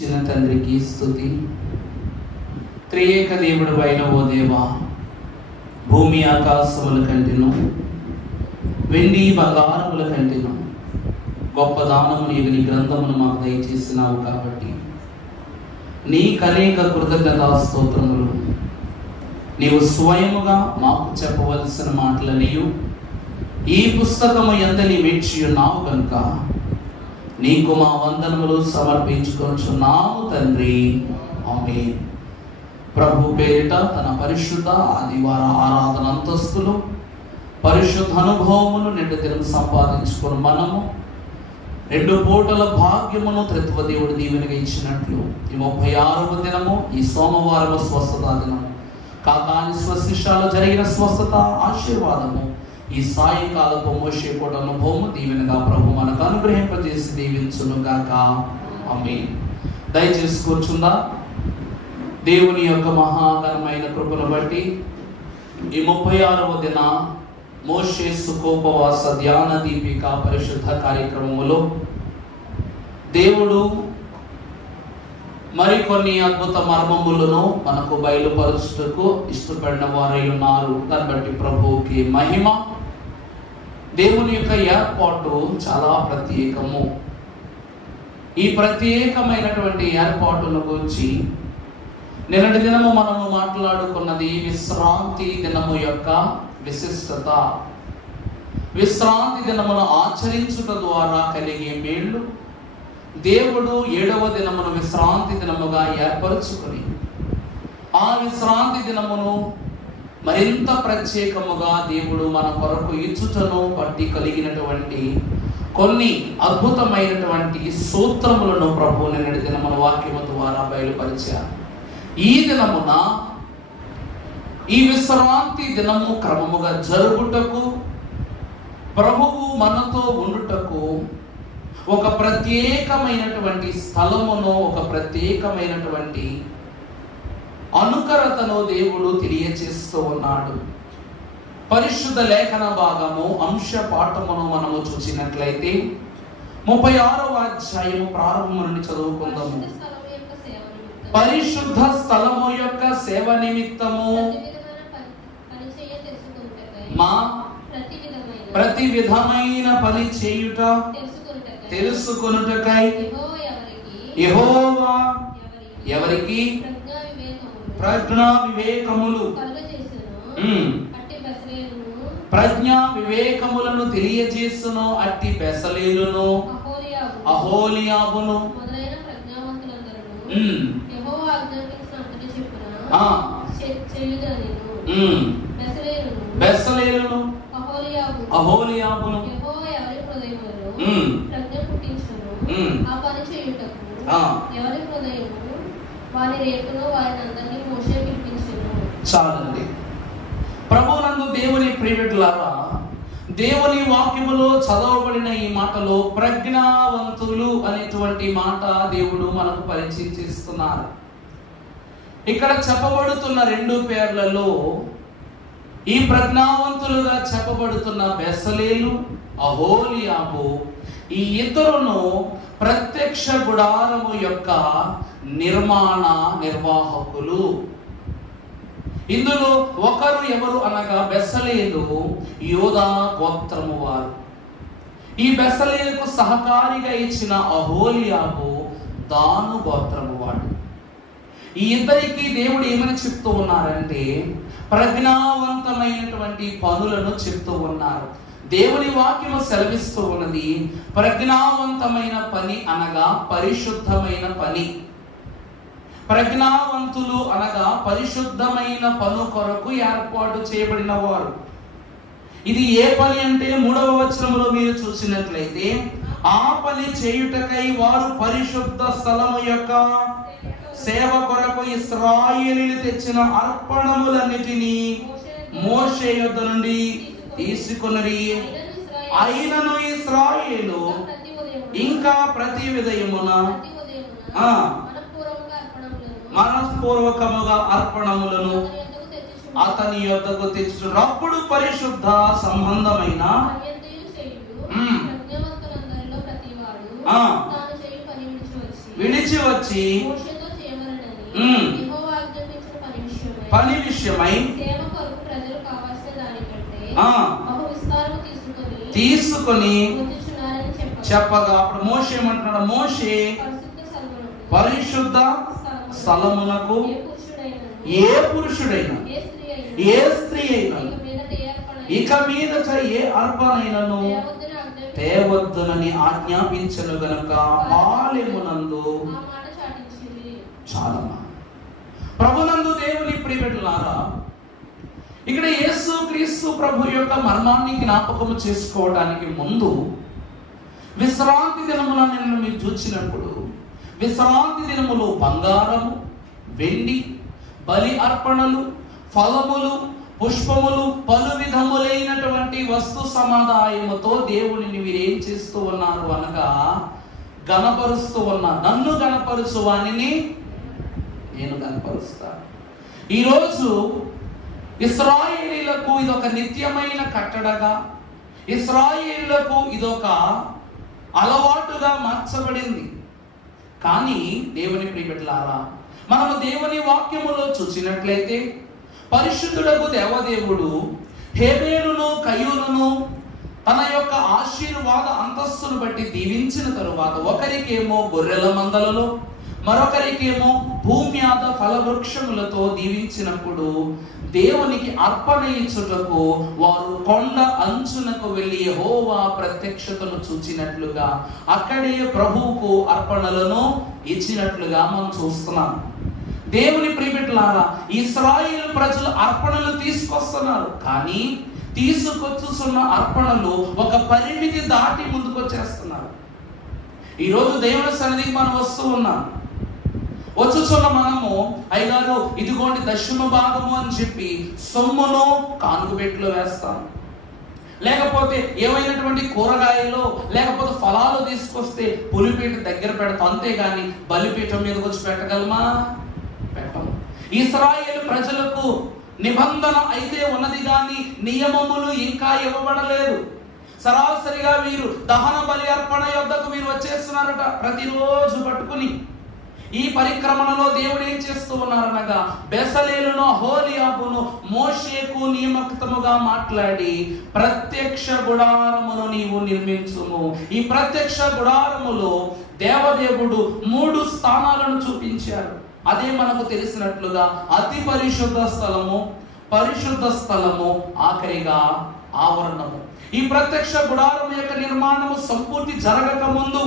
చిన్న తండ్రికి స్తుతి. త్రియేక దేవుడు అయిన ఓ దేవా, భూమి ఆకాశముల కంటెను వెండి బంగారముల కంటెను గొప్ప దానము నీవు నీ గ్రంథమును మాకు దయచేసినావు కాబట్టి నీకు అనేక కృతజ్ఞతా స్తోత్రములు. నీవు స్వయముగా మాకు చెప్పవలసిన మాటలనియు ఈ పుస్తకము ఎంతని మెచ్చి ఉన్నావు కనుక నీకు మా వందనములు సమర్పించుకొనుచున్నాము తండ్రి. ఆమేన్. ప్రభు పేరిట తన పరిశుద్ధ ఆదివార ఆరాధన అంతస్తులు పరిశుద్ధ అనుభవమును నిండు దినం సంపాదించుకుని మనము 2 పూటల భాగ్యమును త్రిత్వ దేవుడు దీవెనగా ఇచ్చినట్లు ఈ 36వ దినము, ఈ సోమవారం స్వస్థత దినము, కాకాని స్వశిషాలు జరిగిన స్వస్థత ఆశీర్వాదము, ఈ సాయంకాలపు మోషే పూట అనుభవము దీవెనగా ప్రభు మనకు అనుగ్రహింపజేసి దీవించును గాక. ఆమేన్. దయచేసి కూర్చుందా. దేవుని యొక్క మహాఘనమైన కృపను బట్టి ఈ 36వ దిన మోషే సుఖోపవాస ధ్యాన దీపిక పరిశుద్ధ కార్యక్రమములో దేవుడు మరికొన్ని అద్భుత మర్మములను మనకు బయలుపరచుటకు ఇష్టపడిన వారై ఉన్నారు. దాన్ని బట్టి ప్రభువుకి మహిమ. దేవుని యొక్క ఏర్పాటు చాలా ప్రత్యేకము. ఈ ప్రత్యేకమైనటువంటి ఏర్పాటును గురించి నిన్నటి దినము మనము మాట్లాడుకున్నది విశ్రాంతి దినము యొక్క విశిష్టత. విశ్రాంతి దినమును ఆచరించుట ద్వారా కలిగే మేళ్ళు దేవుడు 7వ దినమును విశ్రాంతి దినముగా ఏర్పరచుకొని ఆ విశ్రాంతి దినమును మరింత ప్రత్యేకముగా దేవుడు మన కొరకు ఇచ్చుటను బట్టి కలిగినటువంటి కొన్ని అద్భుతమైనటువంటి సూత్రములను ప్రభు నిన్నటి దినమున వాక్యము ద్వారా బయలుపరిచారు. ఈ దినమున ఈ విశ్రాంతి దినము క్రమముగా జరుగుటకు, ప్రభువు మనతో ఉండుటకు ఒక ప్రత్యేకమైనటువంటి స్థలమును, ఒక ప్రత్యేకమైనటువంటి అనుకరతను దేవుడు తెలియచేస్తూ ఉన్నాడు. పరిశుద్ధ లేఖన భాగము అంశ పాఠమును మనము చూసినట్లయితే 36వ అధ్యాయము ప్రారంభం నుండి చదువుకుందాము. పరిశుద్ధ స్థలము యొక్క సేవ నిమిత్తము మా ప్రతి విధమైన పని చేయుట తెలుసుకొనుటకై యెహోవా ఎవరికి ప్రజ్ఞా వివేకములు ప్రజ్ఞా వివేకములను తెలియజేసును అట్టి బెసలేలును అహోలియాబును బెసలేలును అహోలియాబును చాలండి. ప్రభువునందు దేవుని ప్రియబిడ్డలారా, దేవుని వాక్యములో చదవబడిన ఈ మాటలో ప్రజ్ఞావంతులు అనేటువంటి మాట దేవుడు మనకు పరిచయం చేస్తున్నారు. ఇక్కడ చెప్పబడుతున్న 2 పేర్లలో ఈ ప్రజ్ఞావంతులుగా చెప్పబడుతున్న బెసలేలు, అహోలియాబు, ఈ ఇద్దరును ప్రత్యక్ష గుడారము యొక్క నిర్వాహకులు. ఇందులో ఒకరు ఎవరు అనగా బెసలేలు యోదా గోత్రము వారు. ఈ బెసలేలుకు సహకారిగా ఇచ్చిన అహోలియాబు దాను గోత్రము వాడు. ఈ ఇద్దరికి దేవుడు ఏమని చెప్తూ ఉన్నారంటే ప్రజ్ఞావంతమైనటువంటి పనులను చెప్తూ ఉన్నారు. దేవుని వాక్యము సెలవిస్తూ ఉన్నది ప్రజ్ఞావంతమైన పని అనగా పరిశుద్ధమైన పని. ప్రజ్ఞావంతులు అనగా పరిశుద్ధమైన పను కొరకు ఏర్పాటు చేయబడిన వారు. ఇది ఏ పని అంటే 3వ వచనములో మీరు చూసినట్లయితే ఆ పని చేయుటకై వారు పరిశుద్ధ స్థలము యొక్క సేవ కొరకు ఇశ్రాయేలీయులు తెచ్చిన అర్పణములన్నిటినీ మోషే యొద్ద నుండి తీసుకొనిరి. అయినను ఇశ్రాయేలు ఇంకా ప్రతి ఉదయమున మనఃపూర్వకముగా అర్పణములను అతని యొద్దకు తెచ్చుటప్పుడు పరిశుద్ధ సంబంధమైన విడిచి వచ్చి పని విషయమై తీసుకొని చెప్పగా అప్పుడు మోషే ఏమంటున్నాడు, మోషే పరిశుద్ధ స్థలమునకు ఏ పురుషుడైనా ఏ స్త్రీ అయినా ఇక మీదట ఏ అర్పణైనను తేవద్దునని ఆజ్ఞాపించను గనుక పాలెమునందు చాలా ప్రభునందు దేవుని ప్రియబిడ్డలారా, ఇక్కడ యేసు క్రీస్తు ప్రభు యొక్క మర్మాన్ని జ్ఞాపకము చేసుకోవడానికి ముందు విశ్రాంతి దినములను నిన్ను మీరు చూచినప్పుడు విశ్రాంతి దినములో బంగారము, వెండి, బలి అర్పణలు, ఫలములు, పుష్పములు, పలు విధములైనటువంటి వస్తు సమాదాయముతో దేవునిని మీరేం చేస్తూ ఉన్నారు అనగా గణపరుస్తూ ఉన్నారు. నన్ను గణపరుచు వానిని నేను గణపరుస్తాను. ఈరోజు ఇశ్రాయేలీలకు ఇదొక నిత్యమైన కట్టడగా, ఇశ్రాయేలీలకు ఇదొక అలవాటుగా మార్చబడింది. కానీ దేవుని ప్రియబిడ్డలారా, మనము దేవుని వాక్యములో చూసినట్లయితే పరిశుద్ధుడకు దేవదేవుడు హేబేలును కయ్యూనును తన యొక్క ఆశీర్వాద అంతస్తును బట్టి దీవించిన తరువాత ఒకరికేమో గొర్రెల మందలలో, మరొకరికేమో భూమ్యాద ఫలవృక్షములతో దీవించినప్పుడు దేవునికి అర్పణ ఇచ్చుటకు వారు కొండ అంచునకు వెళ్ళి యెహోవా ప్రత్యక్షతను చూచినట్లుగా అక్కడే ప్రభువుకు అర్పణలను ఇచ్చినట్లుగా మనం చూస్తున్నాం. దేవుని ప్రియబిడ్డలారా, ఇశ్రాయేలు ప్రజలు అర్పణలు తీసుకొస్తున్నారు. కానీ తీసుకొచ్చుతున్న అర్పణలు ఒక పరిమితి దాటి ముందుకొచ్చేస్తున్నారు. ఈరోజు దేవుని సన్నిధికి మనం వస్తూ ఉన్నాం. వచ్చుచున్న మనము అయ్యగారు ఇదిగోండి దశమ భాగము అని చెప్పి సొమ్మును కానుకబెట్టులో వేస్తాం. లేకపోతే ఏమైనటువంటి కూరగాయలు లేకపోతే ఫలాలు తీసుకొస్తే పులిపీట దగ్గర పెడతాం. అంతేగాని బలిపీఠం మీదకి వచ్చి పెట్టగలమా? పెట్టము. ఇశ్రాయేలు ప్రజలకు నిబంధన అయితే ఉన్నది కానీ నియమములు ఇంకా ఇవ్వబడలేదు. సరాసరిగా వీరు దహన బలి అర్పణ యొద్దకు వీరు వచ్చేస్తున్నారట ప్రతిరోజు పట్టుకుని. ఈ పరిక్రమణలో దేవుడు ఏం చేస్తూ ఉన్నారనగా బెసలేలును అహోలియాబును మోషేకు నియమితముగా మాట్లాడి ప్రత్యక్ష గుడారమును నీవు నిర్మించుము. ఈ ప్రత్యక్ష గుడారములో దేవదేవుడు 3 స్థానాలను చూపించారు. అదే మనకు తెలిసినట్లుగా అతి పరిశుద్ధ స్థలము, పరిశుద్ధ స్థలము, ఆఖరిగా ఆవరణము. ఈ ప్రత్యక్ష గుడారం యొక్క నిర్మాణము సంపూర్తి జరగక ముందు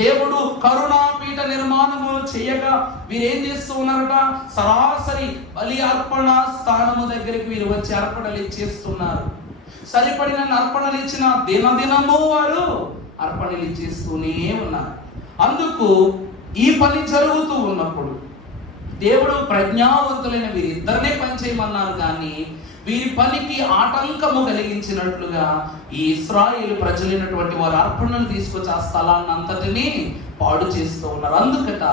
దేవుడు కరుణాపీఠ నిర్మాణము చేయగా వీరేం చేస్తూ ఉన్నారట, సరాసరి బలి అర్పణ స్థానము దగ్గరికి వీరు వచ్చి అర్పణలు ఇచ్చేస్తున్నారు. సరిపడిన అర్పణలు ఇచ్చిన దినదినము వారు అర్పణలు ఇచ్చేస్తూనే ఉన్నారు. అందుకు ఈ పని జరుగుతూ ఉన్నప్పుడు దేవుడు ప్రజ్ఞావంతులైన వీరిద్దరినే పనిచేయమన్నారు. కానీ వీరి పనికి ఆటంకము కలిగించినట్లుగా ఈ ఇశ్రాయేలు ప్రజలైనటువంటి వారు అర్పణను తీసుకొచ్చి ఆ స్థలాన్ని అంతటిని పాడు చేస్తూ ఉన్నారు. అందుకట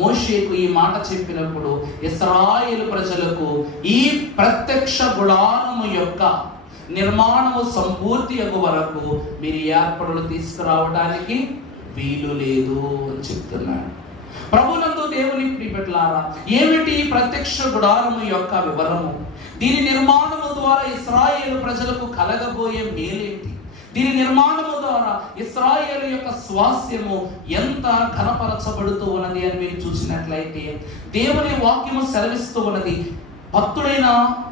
మోషేకు ఈ మాట చెప్పినప్పుడు ఇశ్రాయేలు ప్రజలకు ఈ ప్రత్యక్ష గుడారము యొక్క నిర్మాణము సంపూర్తి అగు వరకు మీరు ఈ అర్పణలు తీసుకురావడానికి వీలు లేదు అని చెప్తున్నాడు. ప్రభునందు దేవుని ప్రియబిడ్డలారా, ఏమిటి ప్రత్యక్ష గుడారము యొక్క వివరము? దీని నిర్మాణము ద్వారా ఇశ్రాయేలు ప్రజలకు కలగబోయే మేలేంటి? దీని నిర్మాణము ద్వారా ఇశ్రాయేలు యొక్క స్వాస్థ్యము ఎంత ఘనపరచబడుతూ ఉన్నది అని మీరు చూసినట్లయితే దేవుని వాక్యము సెలవిస్తూ ఉన్నది. భక్తుడైన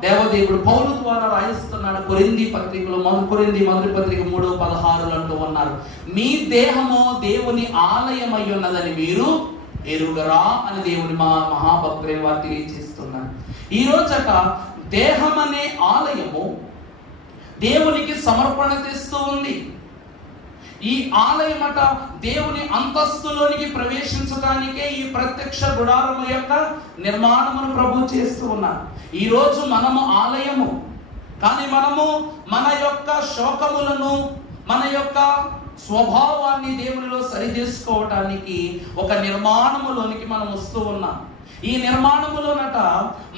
దేవదేవుడు పౌలు ద్వారా రాయిస్తున్నాడు. కొరింథీ పత్రికలో కొరింథీ మొదటి పత్రిక 3:16 అంటూ ఉన్నారు, మీ దేహము దేవుని ఆలయమై ఉన్నదని మీరు ఎరుగరా అని దేవుని మహాభక్తులైన వారు తెలియజేస్తున్నారు. ఈ రోజట దేహం అనే ఆలయము దేవునికి సమర్పణ తెస్తూ ఉంది. ఈ ఆలయమట దేవుని అంతస్తులోనికి ప్రవేశించడానికే ఈ ప్రత్యక్ష గుడారము యొక్క నిర్మాణమును ప్రభు చేస్తూ ఉన్నారు. ఈ రోజు మనము ఆలయము, కానీ మనము మన యొక్క శోకములను మన యొక్క స్వభావాన్ని దేవునిలో సరి చేసుకోవటానికి ఒక నిర్మాణములోనికి మనం వస్తూ ఉన్నాం. ఈ నిర్మాణములోనట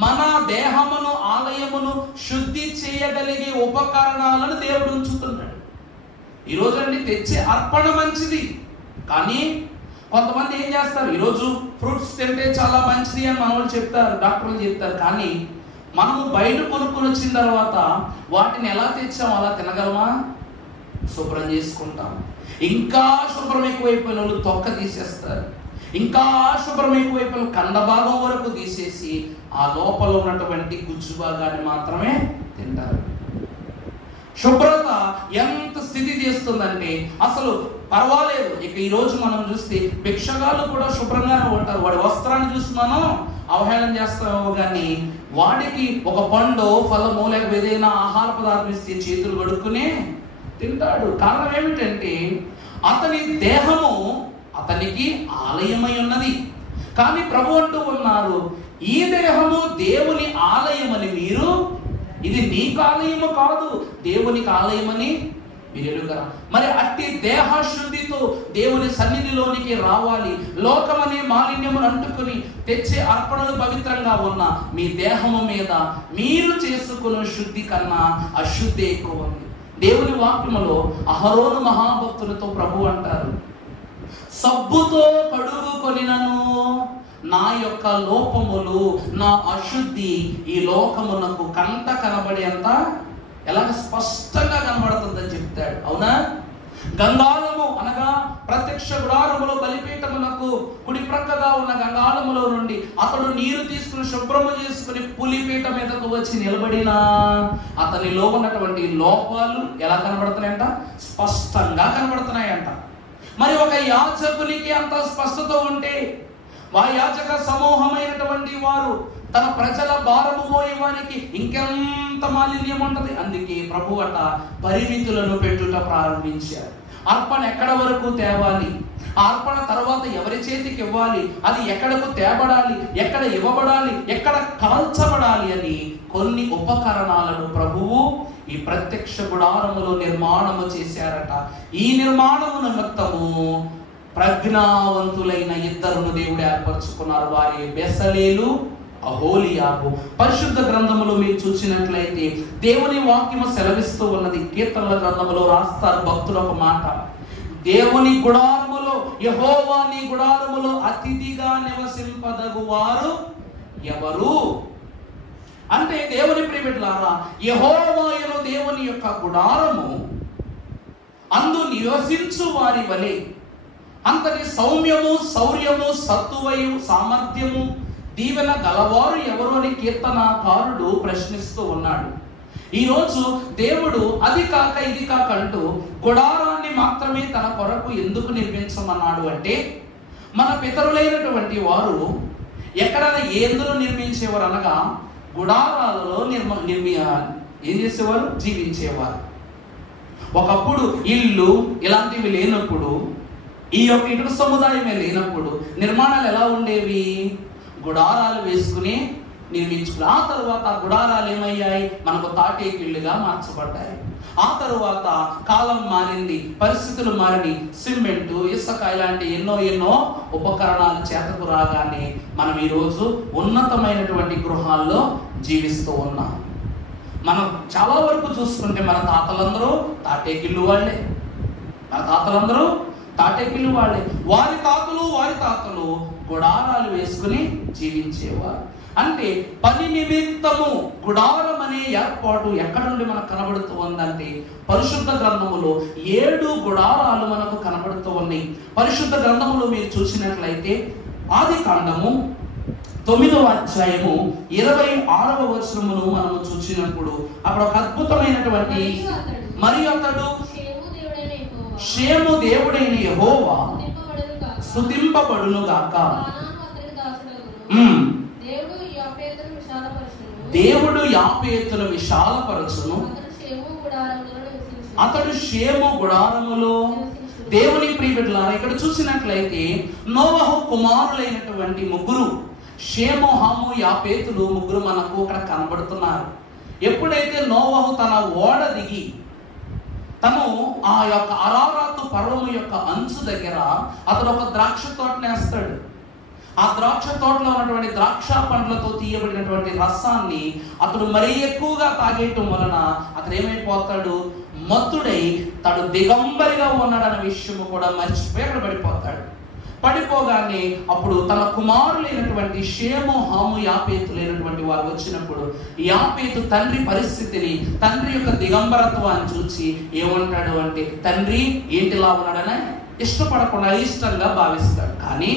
మన దేహమును ఆలయమును శుద్ధి చేయగలిగే ఉపకరణాలను దేవుడు ఉంచుతున్నాడు. ఈరోజు అండి తెచ్చే అర్పణ మంచిది, కానీ కొంతమంది ఏం చేస్తారు, ఈరోజు ఫ్రూట్స్ తింటే చాలా మంచిది అని మన వాళ్ళు చెప్తారు, డాక్టర్లు చెప్తారు. కానీ మనము బయట కొనుక్కొని వచ్చిన తర్వాత వాటిని ఎలా తెచ్చాం అలా తినగలమా? శుభ్రం చేసుకుంటాం. ఇంకా శుభ్రం ఎక్కువైపోయిన వాళ్ళు తొక్క తీసేస్తారు. ఇంకా శుభ్రం ఎక్కువైపోయిన కండ భాగం వరకు తీసేసి ఆ లోపల ఉన్నటువంటి గుజ్జు భాగాన్ని మాత్రమే తింటారు. శుభ్రత ఎంత స్థితి చేస్తుందంటే అసలు పర్వాలేదు. ఇక ఈ రోజు మనం చూస్తే భిక్షగాళ్ళు కూడా శుభ్రంగానే ఉంటారు. వాడి వస్త్రాన్ని చూసి మనం అవహేళన చేస్తామేమో కానీ వాడికి ఒక పండు ఫలము లేక ఏదైనా ఆహార పదార్థం ఇస్తే చేతులు కడుక్కునే తింటాడు. కారణం ఏమిటంటే అతని దేహము అతనికి ఆలయమై ఉన్నది. కానీ ప్రభు అంటూ ఉన్నారు, ఈ దేహము దేవుని ఆలయమని మీరు, ఇది నీకు ఆలయము కాదు దేవునికి ఆలయమని మీరు ఎరుగరా. మరి అట్టి దేహ శుద్ధితో దేవుని సన్నిధిలోనికి రావాలి. లోకమనే మాలిన్యమును అంటుకుని తెచ్చే అర్పణలు పవిత్రంగా ఉన్న మీ దేహము మీద మీరు చేసుకున్న శుద్ధి కన్నా అశుద్ధి ఎక్కువ ఉంది. దేవుని వాక్యములో అహరోను మహాభక్తులతో ప్రభు అంటారు, సబ్బుతో కడుగుకొనినను నా యొక్క లోపములు, నా అశుద్ధి ఈ లోకమునకు కంట కనబడేంత ఎలాగ స్పష్టంగా కనబడుతుందని చెప్తాడు. అవునా? గంగాళము అనగా ప్రత్యక్ష గుడారములో బలిపీఠములకు కుడి ప్రక్కగా ఉన్న గంగాళములో నుండి అతడు నీరు తీసుకుని శుభ్రము చేసుకుని పులిపీఠ మీదకు వచ్చి నిలబడినా అతనిలో ఉన్నటువంటి లోపాలు ఎలా కనబడుతున్నాయంట? స్పష్టంగా కనబడుతున్నాయంట. మరి ఒక యాజకునికి అంత స్పష్టత ఉంటే ఆ యాజక సమూహమైనటువంటి వారు తన ప్రజల భారము మోయవానికి ఇంకెంత మాలిన్యం ఉంటది. అందుకే ప్రభు అట పరిమితులను పెట్టుట ప్రారంభించారు. అర్పణ ఎక్కడ వరకు తేవాలి, ఆ అర్పణ తర్వాత ఎవరి చేతికి ఇవ్వాలి, అది ఎక్కడకు తేబడాలి, ఎక్కడ ఇవ్వబడాలి, ఎక్కడ కాల్చబడాలి అని కొన్ని ఉపకరణాలను ప్రభువు ఈ ప్రత్యక్ష గుడారములో నిర్మాణము చేశారట. ఈ నిర్మాణము నిమిత్తము ప్రజ్ఞావంతులైన ఇద్దరును దేవుడు ఏర్పరచుకున్నారు. వారి బెసలేలు, అహోలియాబు. పరిశుద్ధ గ్రంథములో మీరు చూసినట్లయితే దేవుని వాక్యము సెలవిస్తూ ఉన్నది. కీర్తనల గ్రంథములో రాస్తారు భక్తులు ఒక మాట, దేవుని గుడారములో, యెహోవా నీ గుడారములో అతిథిగా నివసింపదగు వారు ఎవరు అంటే, దేవుని ప్రియబిడ్డలారా, యెహోవాయను దేవుని యొక్క గుడారము అందు నివసించు వారి వలె అంతటి సౌమ్యము, శౌర్యము, సత్తువయు, సామర్థ్యము, దీవెన గలవారు ఎవరు అని కీర్తనాకారుడు ప్రశ్నిస్తూ ఉన్నాడు. ఈరోజు దేవుడు అది కాక ఇది కాక అంటూ గుడారాన్ని మాత్రమే తన కొరకు ఎందుకు నిర్మించమన్నాడు అంటే, మన పితరులైనటువంటి వారు ఎక్కడైనా ఎందులో నిర్మించేవారు అనగా గుడారాలలో ఏం చేసేవారు? జీవించేవారు. ఒకప్పుడు ఇల్లు ఇలాంటివి లేనప్పుడు, ఈ యొక్క ఇటుక సముదాయమే లేనప్పుడు నిర్మాణాలు ఎలా ఉండేవి? గుడారాలు వేసుకుని నిర్మించుకుని, ఆ తరువాత ఆ గుడారాలు ఏమయ్యాయి? మనకు తాటేకిళ్ళుగా మార్చబడ్డాయి. ఆ తరువాత కాలం మారింది, పరిస్థితులు మారిని, సిమెంటు, ఇసుక ఇలాంటి ఎన్నో ఉపకరణాలు చేతకు రాగానే మనం ఈరోజు ఉన్నతమైనటువంటి గృహాల్లో జీవిస్తూ ఉన్నాం. మనం చాలా వరకు చూసుకుంటే మన తాతలందరూ తాటేకిళ్ళు వాళ్ళే. మన తాతలందరూ తాటేకిళ్ళు వాళ్ళే. వారి తాతలు గుడారాలు వేసుకుని జీవించేవారు. అంటే పని నిమిత్తము గుడారం అనే ఏర్పాటు ఎక్కడ నుండి మనకు కనబడుతూ ఉందంటే, పరిశుద్ధ గ్రంథములో 7 గుడారాలు మనకు కనబడుతూ ఉన్నాయి. పరిశుద్ధ గ్రంథములో మీరు చూసినట్లయితే ఆది కాండము 9వ అధ్యాయము 26వ వచనమును మనము చూసినప్పుడు అక్కడ ఒక అద్భుతమైనటువంటి, మరియు అతడు షేము దేవుడైన యెహోవా స్తుతింపబడును గాక, దేవుడు యాపేతును విశాలపరచును, అతడు షేము గుడారములో. దేవుని ప్రియబిడ్డలారా, ఇక్కడ చూసినట్లయితే నోవహు కుమారులైనటువంటి ముగ్గురు, షేము, హాము, యాపేతులు ముగ్గురు మనకు ఇక్కడ కనబడుతున్నారు. ఎప్పుడైతే నోవహు తన ఓడ దిగి తను ఆ యొక్క అరారాతు పర్వము యొక్క అంచు దగ్గర అతను ఒక ద్రాక్ష తోటని వేస్తాడు. ఆ ద్రాక్ష తోటలో ఉన్నటువంటి ద్రాక్ష పండ్లతో తీయబడినటువంటి రసాన్ని అతడు మరీ ఎక్కువగా తాగేయటం వలన అతడు ఏమైపోతాడు? మత్తుడై తడు దిగంబరిగా ఉన్నాడన్న విషయము కూడా మర్చిపోయి అక్కడ పడిపోతాడు. పడిపోగానే అప్పుడు తన కుమారులైనటువంటి షేము, హాము, యాపేతులైనటువంటి వారు వచ్చినప్పుడు యాపేతు తండ్రి పరిస్థితిని, తండ్రి యొక్క దిగంబరత్వాన్ని చూసి ఏమంటాడు అంటే, తండ్రి ఏంటిలా ఉన్నాడనే ఇష్టపడకుండా ఇష్టంగా భావిస్తాడు. కానీ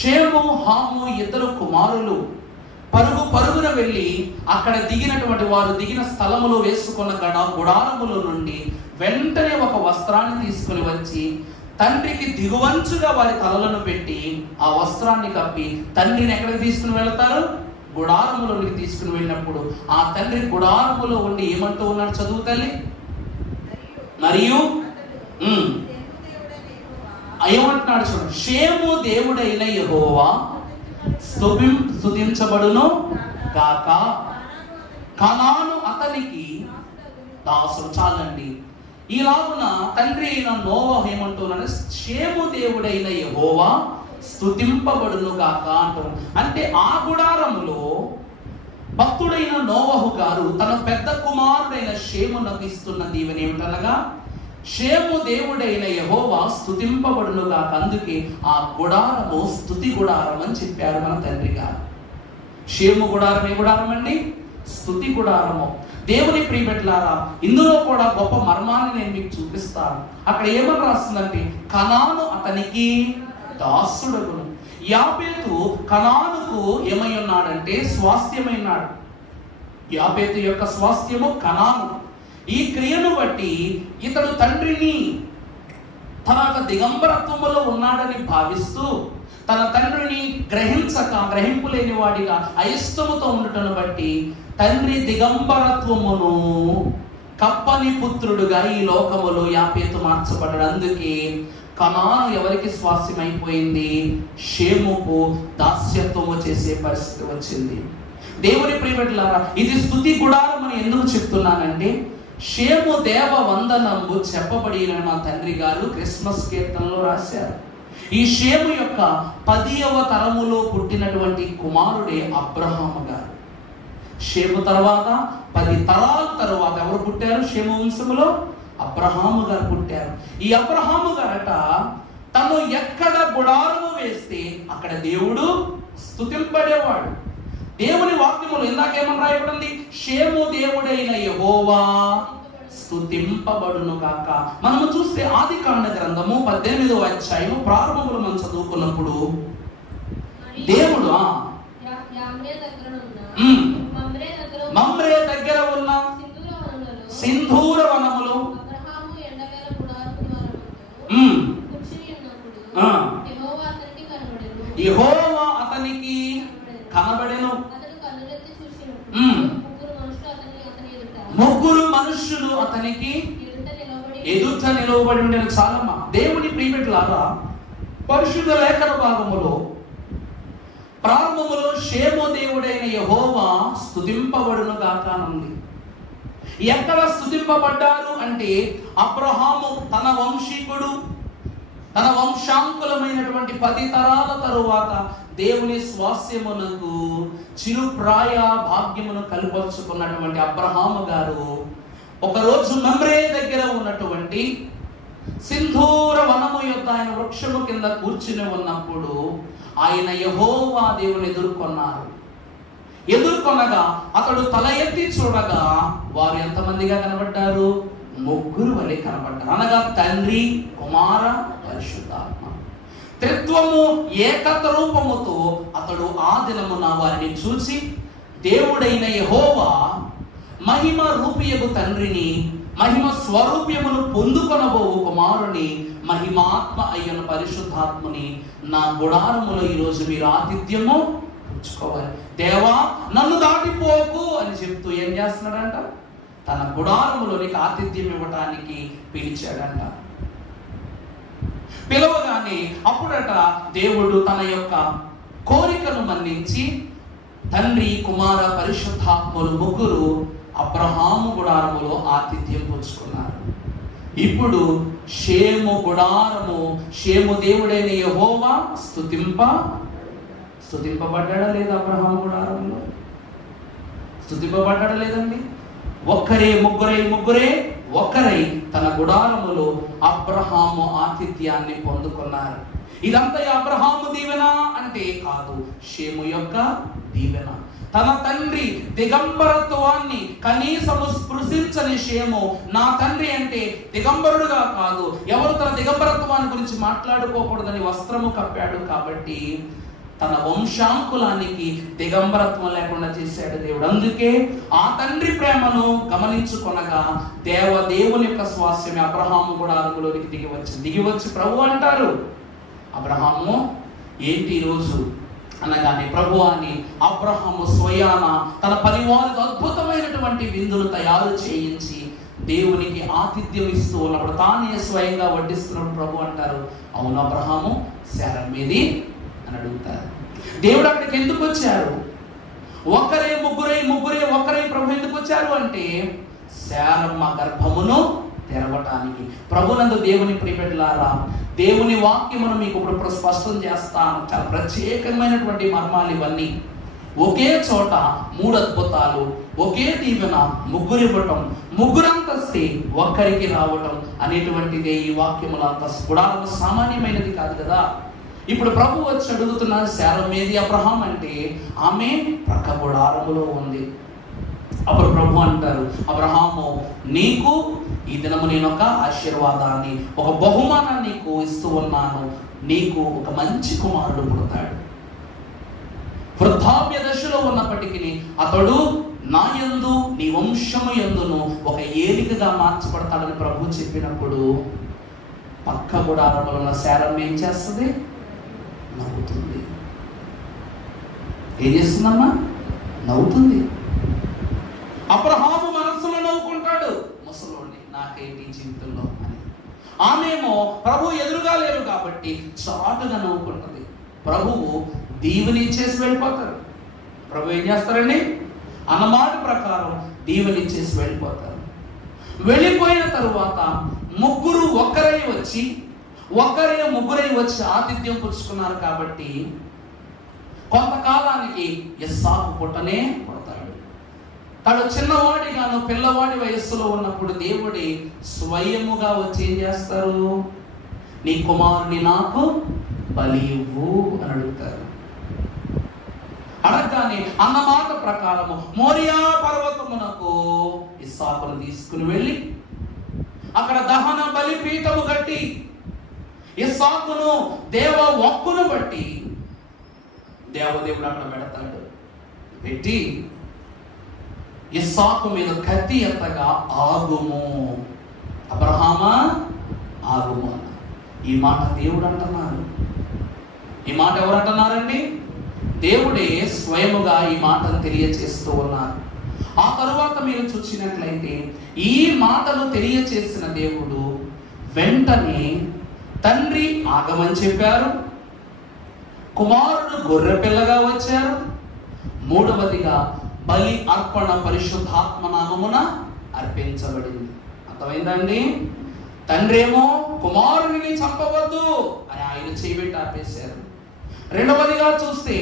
షేము, హాము ఇద్దరు కుమారులు పరుగున వెళ్ళి అక్కడ దిగినటువంటి వారు దిగిన స్థలములో వేసుకున్న గుడారముల నుండి వెంటనే ఒక వస్త్రాన్ని తీసుకుని వచ్చి తండ్రికి దిగువంచుగా వారి తలలను పెట్టి ఆ వస్త్రాన్ని కప్పి తండ్రిని ఎక్కడికి తీసుకుని వెళ్తారు? గుడారములోనికి తీసుకుని వెళ్ళినప్పుడు ఆ తండ్రి గుడారములో ఉండి ఏమంటూ ఉన్నాడు? చదువు తల్లి. మరియు ఏమంటున్నాడు చూడండి, షేము దేవుడైన యెహోవా స్తుతించబడును గాక, కనాను అతనికి దాసుడు. చాలండి. ఈలాగున తండ్రి అయిన నోవహు ఏమంటున్నాడు? షేము దేవుడైన యెహోవా స్తుతింపబడును గాక అంటారు. అంటే ఆ గుడారములో భక్తుడైన నోవహు గారు తన పెద్ద కుమారుడైన షేమునకు ఇస్తున్న దీవెన ఏమిటనగా, షేము దేవుడైన యెహోవా స్తుతింపబడును గాక. అందుకే ఆ గుడారము స్తుతి గుడారం అని చెప్పారు మన తండ్రి గారు. షేము గుడారం ఏ గుడారం అండి? స్తుతి గుడారము. దేవుని ప్రియబిడ్డలారా, ఇందులో కూడా గొప్ప మర్మాన్ని నేను మీకు చూపిస్తాను. అక్కడ ఏమని రాస్తుందంటే, కనాను అతనికి దాసుడగును. యాపేతు కనానుకు ఏమై ఉన్నాడంటే స్వాస్థ్యమైనాడు. యాపేతు యొక్క స్వాస్థ్యము కనాను. ఈ క్రియను బట్టి ఇతడు తండ్రిని తన దిగంబరత్వములో ఉన్నాడని భావిస్తూ తన తండ్రిని గ్రహింపు లేని వాడిగా అయిష్టముతో ఉండటను బట్టి తండ్రి దిగంబరత్వమును కప్పని పుత్రుడుగా ఈ లోకములో యాపేతు మార్చబడ్డాడు. అందుకే కనాను ఎవరికి స్వాస్యమైపోయింది? షేముకు దాస్యత్వము చేసే పరిస్థితి వచ్చింది. దేవుని ప్రియబిడ్డలారా, ఇది స్తుతి గుడారం అని ఎందుకు చెప్తున్నానంటే, షేము దేవ వందనము చెప్పబడిన మా తండ్రి గారు క్రిస్మస్ కీర్తనలో రాశారు. ఈ షేము యొక్క 10వ తరములో పుట్టినటువంటి కుమారుడే అబ్రహాము గారు. షేము తర్వాత 10 తరాల తరువాత ఎవరు పుట్టారు? షేము వంశములో అబ్రహాము గారు పుట్టారు. ఈ అబ్రహాము గారట తను ఎక్కడ గుడారము వేస్తే అక్కడ దేవుడు స్తుతింపడేవాడు. దేవుని వాక్యములు ఇందాకేమని రాయబడింది? షేము దేవుడైన యెహోవా స్తుతింపబడును గాక. మనము చూస్తే ఆదికాండ గ్రంథము 18వ అధ్యాయం ప్రారంభంలో మనం చదువుకున్నప్పుడు దేవుడు మమ్రే దగ్గర ఉన్న సింధూర వనములు యెహోవా అతనికి కనబడెను. 3 మనుష్యులు అతనికి ఎదుట నిలవబడి ఉండేది. చాలమ్మా. దేవుని ప్రియబిడ్డలారా, పరిశుద్ధ లేఖన భాగములో ప్రారంభములో షేము దేవుడైన యెహోవా స్తుతింపబడును గాక ఉంది. ఎక్కడ స్తుతింపబడ్డారు అంటే, అబ్రహాము తన వంశీకుడు, తన వంశాంకులమైనటువంటి 10 తరాల తరువాత దేవుని స్వాస్యమునకు చిరుప్రాయ భాగ్యమును కల్పించుకున్నటువంటి అబ్రహాము గారు ఒకరోజు మమ్రే దగ్గర ఉన్నటువంటి సింధూర వనము యొక్క ఆయన వృక్షము కింద కూర్చుని ఉన్నప్పుడు ఆయన యెహోవా దేవుని ఎదుర్కొనగా అతడు తల ఎత్తి చూడగా వారు ఎంతమందిగా కనబడ్డారు? 3 వలె కనబడ్డారు. అనగా తండ్రి, కుమార, పరిశుద్ధాత్మ త్రిత్వము ఏకత రూపముతో అతడు ఆ దినమున వారిని చూసి దేవుడైన యెహోవా మహిమ రూపియగు తండ్రిని, మహిమ స్వరూప్యమును పొందుకొనబోవు కుమారుని, మహిమాత్మ అయ్యను పరిశుద్ధాత్ముని నా గుడారములో ఈరోజు మీరు ఆతిథ్యము పుచ్చుకోవాలి. దేవా నన్ను దాటిపోకు అని చెప్తూ ఏం చేస్తున్నాడంట? తన గుడారములోనికి ఆతిథ్యం ఇవ్వటానికి పిలిచాడంట. పిలవగానే అప్పుడట దేవుడు తన యొక్క కోరికను మన్నించి తండ్రి, కుమార, పరిశుద్ధాత్మలు 3 అబ్రహాము గుడారములో ఆతిథ్యం పుచ్చుకున్నారు. ఇప్పుడు షేము గుడారము, షేము దేవుడైన యెహోవా స్తుతింపబడ్డాడా లేదా? అబ్రహాము గుడారంలో స్తుతింపబడ్డాడా లేదండి? ముగ్గురే తన గుడారములో అబ్రహాము ఆతిథ్యాన్ని పొందుకున్నారు. ఇదంతా అబ్రహాము దీవెన అంటే కాదు, షేము యొక్క దీవెన. తన తండ్రి దిగంబరత్వాన్ని కనీసము స్పృశించని షేము నా తండ్రి అంటే దిగంబరుడుగా కాదు, ఎవరు తన దిగంబరత్వాన్ని గురించి మాట్లాడుకోకూడదని వస్త్రము కప్పాడు. కాబట్టి తన వంశాంకులానికి దిగంబరత్వం లేకుండా చేశాడు దేవుడు. అందుకే ఆ తండ్రి ప్రేమను గమనించుకొనగా దేవుని యొక్క స్వాస్యమే అబ్రహాము కూడా అరుగులోనికి దిగివచ్చి ప్రభు అంటారు, అబ్రహాము ఏంటి ఈరోజు అనగానే ప్రభు అని అబ్రహాము స్వయాన తన పరివారికి అద్భుతమైనటువంటి విందులు తయారు చేయించి దేవునికి ఆతిథ్యం ఇస్తూ ఉన్నప్పుడు తానే స్వయంగా వడ్డిస్తున్నప్పుడు ప్రభు అంటారు, అవును అబ్రహాము శారా మీది అని అడుగుతారు. దేవుడు అక్కడికి ఎందుకు వచ్చారు? ఒకరే ముగ్గురే ప్రభు ఎందుకు వచ్చారు అంటే శారమ్మ గర్భమును తెరవటానికి. ప్రభునందు దేవుని ప్రియబిడ్డలారా, దేవుని వాక్యమును మీకు ఇప్పుడు స్పష్టం చేస్తాను. చాలా ప్రత్యేకమైనటువంటి మర్మాలు ఇవన్నీ. ఒకే చోట 3 అద్భుతాలు, ఒకే దీవెన, ముగ్గురు ఇవ్వటం, ముగ్గురంతస్తే ఒక్కరికి రావటం అనేటువంటిదే ఈ వాక్యముల అంతస్తు. గుడారము సామాన్యమైనది కాదు కదా. ఇప్పుడు ప్రభు వచ్చి అడుగుతున్నారు, శారమ్మ ఏది అబ్రహాం అంటే ఆమె ప్రక్క గుడారములో ఉంది. అప్పుడు ప్రభు అంటారు, అబ్రహాము నీకు ఈ దినము నేను ఒక ఆశీర్వాదాన్ని, ఒక బహుమానాన్ని నీకు ఇస్తూ ఉన్నాను. నీకు ఒక మంచి కుమారుడు పుడతాడు. వృద్ధాప్య దశలో ఉన్నప్పటికీ అతడు నా యందు నీ వంశము యందును ఒక ఏలికగా మార్చబడతాడని ప్రభు చెప్పినప్పుడు పక్క గుడారంలో ఉన్న శారమ్మ ఏం చేస్తుంది? నవ్వుతుంది. ఏం చేస్తుందమ్మా? నవ్వుతుంది. అబ్రహాము మనస్సులో నవ్వుకుంటాడు, ముసలోడిని నాకేంటి జీవితంలో అని. ఆమెమో ప్రభు ఎదురుగా లేరు కాబట్టి చాటుగా నవ్వుకుంటుంది. ప్రభువు దీవెని చేసి వెళ్ళిపోతారు. ప్రభు ఏం చేస్తారండి? అన్నమాట ప్రకారం దీవెని చేసి వెళ్ళిపోతారు. వెళ్ళిపోయిన తరువాత ముగ్గురై వచ్చి ఆతిథ్యం పుచ్చుకున్నారు. కాబట్టి కొంతకాలానికి ఇస్సాకు పుట్టనే పుడతాడు. తను చిన్నవాడిగాను పిల్లవాడి వయస్సులో ఉన్నప్పుడు దేవుడి స్వయముగా వచ్చి ఏం చేస్తారు? నీ కుమారుని నాకు బలి ఇవ్వు అని అడుగుతారు. అడగగానే అన్నమాట ప్రకారము మోరియా పర్వతమునకు ఇస్సాకును తీసుకుని వెళ్ళి అక్కడ దహన బలి పీఠము కట్టి ఇస్సాకును దేవ వక్కును బట్టి దేవదేవుడు అక్కడ పెడతాడు. పెట్టి ఇస్సాకు మీద కత్తి ఎత్తగా ఆగుము అబ్రహామా ఆగుము. ఈ మాట దేవుడు అంటున్నారు. ఈ మాట ఎవరు అంటున్నారండి? దేవుడే స్వయముగా ఈ మాటను తెలియచేస్తూ ఉన్నారు. ఆ తరువాత మీరు చూసినట్లయితే ఈ మాటను తెలియచేసిన దేవుడు వెంటనే తండ్రి ఆగమని చెప్పారు, కుమారుడు గొర్రె పిల్లగా వచ్చారు, మూడవదిగా బలి అర్పణ పరిశుద్ధాత్మ నామమున అర్పించబడింది. అర్థమైందండి? తండ్రి ఏమో కుమారుడిని చంపవద్దు అని ఆయన చేయబెట్టి ఆపేశారు. రెండవదిగా చూస్తే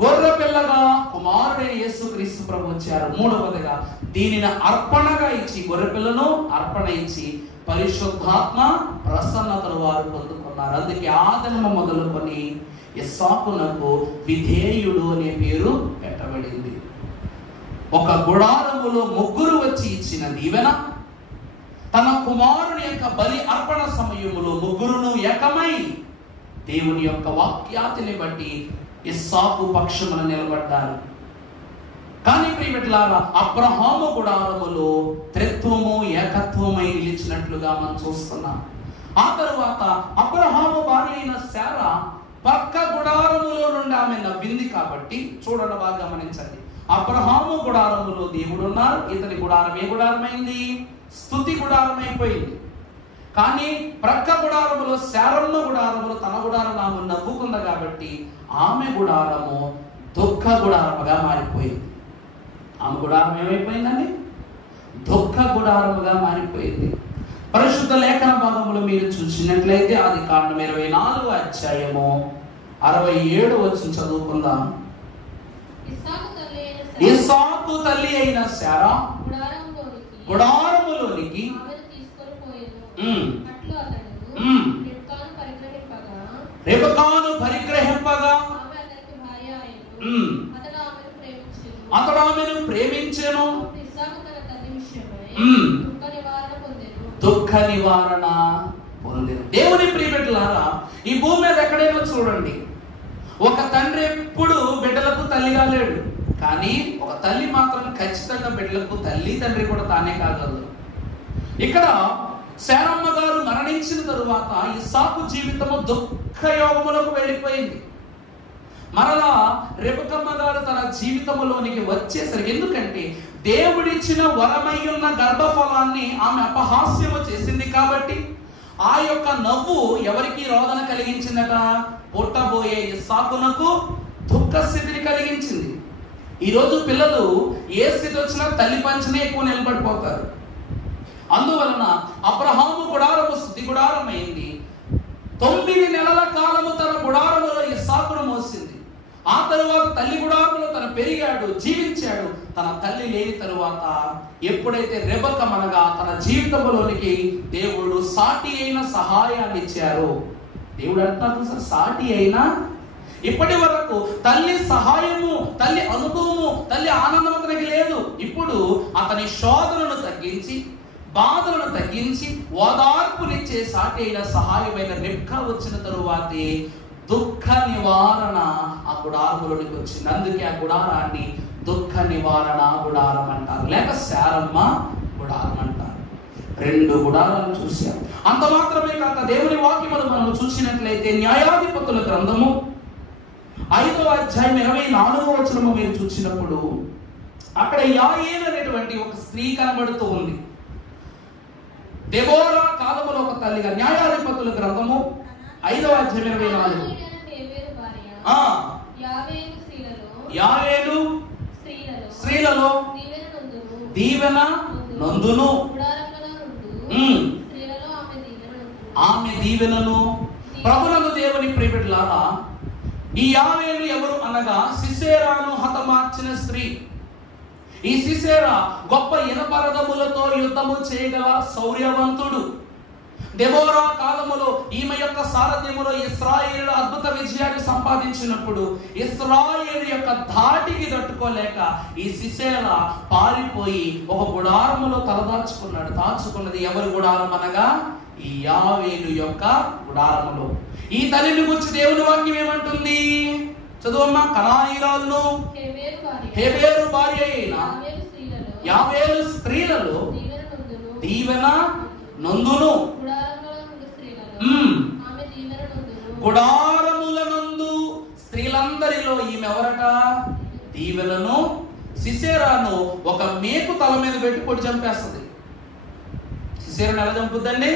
గొర్రె పిల్లగా కుమారుడైన యేసుక్రీస్తు ప్రభు వచ్చారు. మూడవదిగా దీనిని అర్పణగా ఇచ్చి గొర్రె పిల్లను అర్పణ ఇచ్చి పరిశుద్ధాత్మ ప్రసన్నతను వారు పొందుకున్నారు. అందుకే ఆ దినము మొదలుకొని ఇస్సాకునకు విధేయుడు అనే పేరు పెట్టబడింది. ఒక గుడారములో ముగ్గురు వచ్చి ఇచ్చిన దీవెన, తన కుమారుని యొక్క బలి అర్పణ సమయములో ముగ్గురును ఏకమై దేవుని యొక్క వాక్యాతిని బట్టి ఇస్సాకు పక్షమున నిలబడ్డారు. కానీ ప్రియమిత్రులారా, అబ్రహాము గుడారములో త్రిత్వము ఏకత్వమై నిలిచినట్లుగా మనం చూస్తున్నాం. ఆ తరువాత అబ్రహాము భార్య అయిన శారా పక్క గుడారములో నుండి ఆమె నవ్వింది. కాబట్టి చూడండి, బాగా గమనించండి. అబ్రహాము గుడారములో దేవుడు ఉన్నారు. ఇతని గుడారం ఏ గుడారమైంది? స్తుతి గుడారం అయిపోయింది. కానీ ప్రక్క గుడారములో శారమ్మ గుడారములో తన గుడారం ఆమె నవ్వుకుంది కాబట్టి ఆమె గుడారము దుఃఖ గుడారముగా మారిపోయింది. ఆమె గుడారం ఏమైపోయిందండి? దుఃఖ గుడారముగా మారిపోయింది. పరిశుద్ధ లేఖన భాగంలో మీరు చూసినట్లయితే ఆదికాండం 24వ అధ్యాయము 67వ వచనం చదువుకుందాం. ఇస్సాకు తల్లి అయిన శారా గుడారములోనికి రెబెకాను పరిగ్రహింపగా అతడు ఆమెను ప్రేమించెను, దుఃఖ నివారణ పొందెను. దేవుని ప్రియబిడ్డలారా, ఈ భూమి మీద ఎక్కడైనా చూడండి, ఒక తండ్రి ఎప్పుడు బిడ్డలకు తల్లిగా లేడు, కానీ ఒక తల్లి మాత్రం ఖచ్చితంగా బిడ్డలకు తల్లి తండ్రి కూడా తానే కాగలదు. ఇక్కడ శారమ్మ గారు మరణించిన తరువాత ఇస్సాకు జీవితము దుఃఖయోగములకు వెళ్ళిపోయింది. మరలా రెబెకమ్మ గారు తన జీవితంలోనికి వచ్చేసరికి, ఎందుకంటే దేవుడిచ్చిన వరమయ్యున్న గర్భఫలాన్ని ఆమె అపహాస్యము చేసింది కాబట్టి ఆ యొక్క నవ్వు ఎవరికి రోదన కలిగించిందట? పుట్టబోయే ఇస్సాకునకు దుఃఖ స్థితిని కలిగించింది. ఈరోజు పిల్లలు ఏ స్థితి వచ్చినా తల్లి పంచనే ఎక్కువ నిలబడిపోతారు. అందువలన అబ్రహాము గుడారము స్థుతి గుడారమైంది. 9 నెలల కాలము తన గుడారములో ఇస్సాకును మోసింది. ఆ తరువాత తల్లి గుడారములో తను పెరిగాడు, జీవించాడు. తన తల్లి లేని తరువాత ఎప్పుడైతే రెబెకమనగా తన జీవితంలోనికి దేవుడు సాటి అయిన సహాయాన్ని ఇచ్చారో, దేవుడు అంటున్నారు సార్, సాటి అయినా ఇప్పటి వరకు తల్లి సహాయము, తల్లి అనుభవము, తల్లి ఆనందం అతనికి లేదు. ఇప్పుడు అతని శోధనను తగ్గించి, బాధలను తగ్గించి, ఓదార్పునిచ్చే సాటి అయిన సహాయమైన రెబ్కా వచ్చిన తరువాతే దుఃఖ నివారణ ఆ గుడారములోనికి వచ్చింది. అందుకే ఆ గుడారాన్ని దుఃఖ నివారణ గుడారం అంటారు, లేక శారమ్మ గుడారం అంటారు. 2 గుడారాలు చూశాం. అంత మాత్రమే కాక దేవుని వాక్యమును మనం చూసినట్లయితే న్యాయాధిపతుల గ్రంథము 5వ అధ్యాయం 24వ వచనము మీరు చూసినప్పుడు అక్కడ యాయేలు అనేటువంటి ఒక స్త్రీ కనబడుతూ ఉంది. దెబోరా కాలములో ఒక తల్లిగా. న్యాయాధిపతుల గ్రంథము 5వ అధ్యాయం 24. యాయేలు స్త్రీలలో దీవెన నందును, ఆమె దీవెనను. ప్రభునందు దేవుని ప్రియబిడ్డలారా, ఈ యాయేలు ఎవరు అనగా సిసెరాను హతమార్చిన స్త్రీ. ఈ సిసెరా గొప్ప ఇనపరదములతో యుద్ధము చేయగల శౌర్యవంతుడు. దెబోరా కాలములో ఈమె యొక్క సారథ్యములో ఇశ్రాయేలు అద్భుత విజయాన్ని సంపాదించినప్పుడు ఇశ్రాయేలు యొక్క ధాటికి తట్టుకోలేక ఈ సిసెరా పారిపోయి ఒక గుడారములో తలదాచుకున్నాడు. దాచుకున్నది ఎవరి గుడారం అనగా ఈ యాయేలు యొక్క గుడారములో. ఈ తల్లిని గురించి దేవుని వాక్యం ఏమంటుంది? చదువమ్మా. కనానీయురాలును హెబెరు భార్య అయిన యాయేలు స్త్రీలలో దీవెన నందును, గుడారముల నందు స్త్రీలందరిలో ఈమె ఎవరట? దీవెనను. సిసెరాను ఒక మేకు తల మీద పెట్టి కొట్టి చంపేస్తుంది. సిసెరాను ఎలా చంపుద్దండి?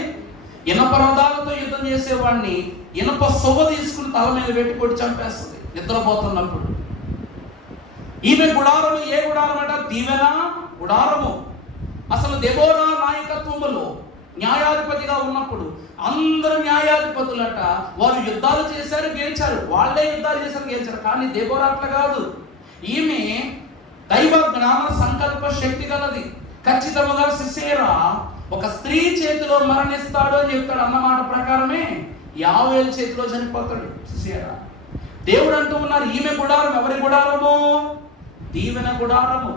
ఇనప రథాలతో యుద్ధం చేసేవాడిని ఇనప సొవ్వ తీసుకుని తల మీద పెట్టి కొట్టి చంపేస్తుంది నిద్రపోతున్నప్పుడు. ఈమె గుడారము ఏ గుడారం అట? దీవెన గుడారము. అసలు దెబోరా నాయకత్వములో న్యాయాధిపతిగా ఉన్నప్పుడు అందరు న్యాయాధిపతులట వారు యుద్ధాలు చేశారు, గెలిచారు. వాళ్ళే యుద్ధాలు చేశారు, గెలిచారు. కానీ దెబోరా అట్లా కాదు. ఈమె దైవ జ్ఞాన సంకల్ప శక్తి గలది. ఖచ్చితంగా సిసెరా ఒక స్త్రీ చేతిలో మరణిస్తాడు అని చెప్తాడు. అన్నమాట ప్రకారమే యాయేలు చేతిలో చనిపోతాడు సిసెరా. దేవుడు అంటూ ఉన్నారు, ఈమె గుడారం ఎవరి గుడారము? దీవెన గుడారము.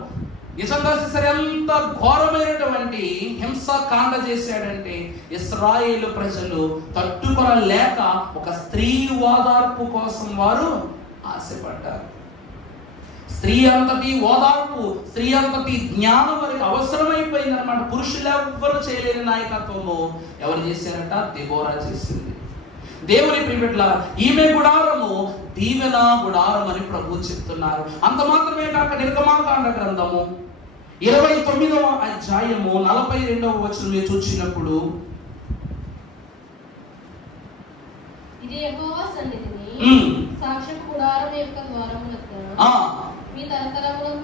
నిజంగా సిసెరా ఎంత ఘోరమైనటువంటి హింసాకాండ చేశాడంటే ఇశ్రాయేలు ప్రజలు తట్టుకొనలేక ఒక స్త్రీ ఓదార్పు కోసం వారు ఆశపడ్డారు. స్త్రీ అంతటి ఓదార్పు, స్త్రీ అంతటి జ్ఞానం వారికి అవసరమైపోయింది అనమాట. పురుషులు ఎవ్వరు చేయలేని నాయకత్వము ఎవరు చేశారట? దెబోరా చేసింది. దేవుని ప్రియబిడ్డలారా, ఈమె గుడారము దీవెన గుడారం అని ప్రభు చెప్తున్నారు. అంత మాత్రమే కాక నిర్గమాకాండ గ్రంథము 29వ అధ్యాయము 42వ వచనం మీరు చూసినప్పుడు ఇది యెహోవా సన్నిధిని సాక్ష్యపు గుడారం యొక్క ద్వారములకు మీ తరతరములకు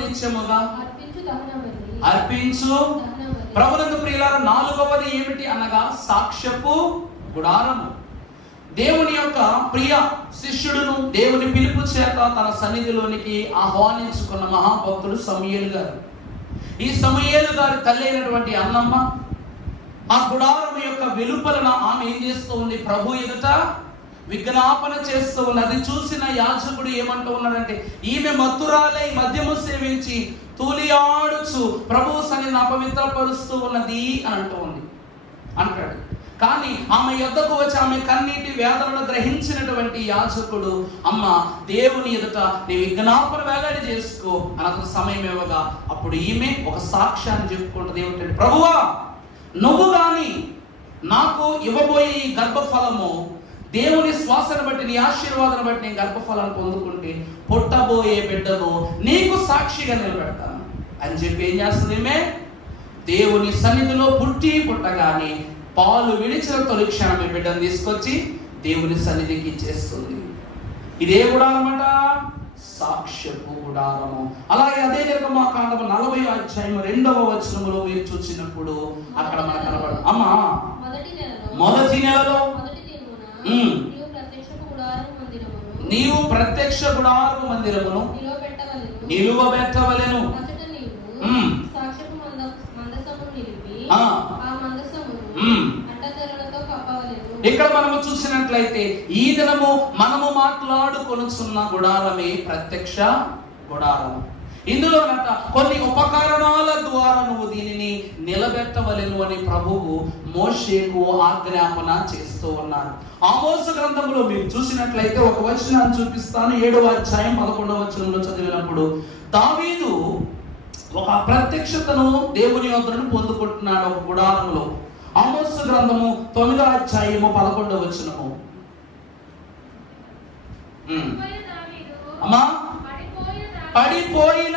నిత్యముగా అర్పించు. ప్రభునందు ప్రియులారా, 4వది ఏమిటి అనగా సాక్ష్యపు గుడారము. దేవుని యొక్క ప్రియ శిష్యుడును దేవుని పిలుపు చేత తన సన్నిధిలోనికి ఆహ్వానించుకున్న మహాభక్తుడు సమూయేలు గారు. ఈ సమూయేలు గారి తల్లి అయినటువంటి అన్నమ్మ ఆ గుడారం యొక్క వెలుపలన ఆమె ఏం చేస్తూ ఉంది? ప్రభు ఎదుట విజ్ఞాపన చేస్తూ ఉంది. అది చూసిన యాజకుడు ఏమంటూ ఉన్నాడంటే, ఈమె మత్తురాలై మద్యము సేవించి తూలియాడుచు ప్రభు సన్నిధిని అపవిత్రపరుస్తూ ఉన్నది అని అంటూ ఉంది అంటాడు. కానీ ఆమె యొద్దకు వచ్చి ఆమె కన్నీటి వేదనను గ్రహించినటువంటి యాజకుడు, అమ్మ దేవుని ఎదుట నీ విజ్ఞాపన వేలాడి చేసుకో అని అతను సమయం ఇవ్వగా, అప్పుడు ఈమె ఒక సాక్ష్యాన్ని చెప్పుకుంటుంది. ఏమిటంటే, ప్రభువా నువ్వు గాని నాకు ఇవ్వబోయే ఈ గర్భఫలము దేవుని శ్వాసను బట్టి, నీ ఆశీర్వాదాన్ని బట్టి నేను గర్భఫలాన్ని పొందుకుంటే పుట్టబోయే బిడ్డను నీకు సాక్షిగా నిలబెడతాను అని చెప్పి ఏం చేస్తుంది? ఈమె దేవుని సన్నిధిలో పుట్టగానే పాలు విడిచిన తొలి క్షణమే బిడ్డను తీసుకొచ్చి దేవుని సన్నిధికి ఇచ్చేస్తుంది. ఇదే గుడారం అన్నమాట, సాక్ష్యపు గుడారము. అలాగే అదే నిర్గమాకాండము 40వ అధ్యాయం 2వ వచనములో మీరు చూసినప్పుడు అక్కడ మనకు కనబడు, అమ్మా మొదటి నెలలో నీవు ప్రత్యక్ష గుడారము మందిరమును నిలువబెట్టవలెను. ఇక్కడ మనము చూసినట్లయితే ఈ దినము మనము మాట్లాడుకొనుచున్న గుడారమే ప్రత్యక్ష గుడారము. ఇందులో కొన్ని ఉపకరణాల ద్వారా నువ్వు దీనిని నిలబెట్టవలెను అని ప్రభువు మోషేకు ఆజ్ఞాపన చేస్తూ ఉన్నారు. ఆమోసు గ్రంథంలో మీరు చూసినట్లయితే ఒక వచనాన్ని చూపిస్తాను. 7వ అధ్యాయం 11వ వచనంలో చదివినప్పుడు దావీదు ఒక ప్రత్యక్షతను దేవుని యొద్దను పొందుకుంటున్నాడు ఒక గుడారంలో. ఆమోసు గ్రంథము 9వ అధ్యాయము 11వ వచనము. అమ్మా పడిపోయిన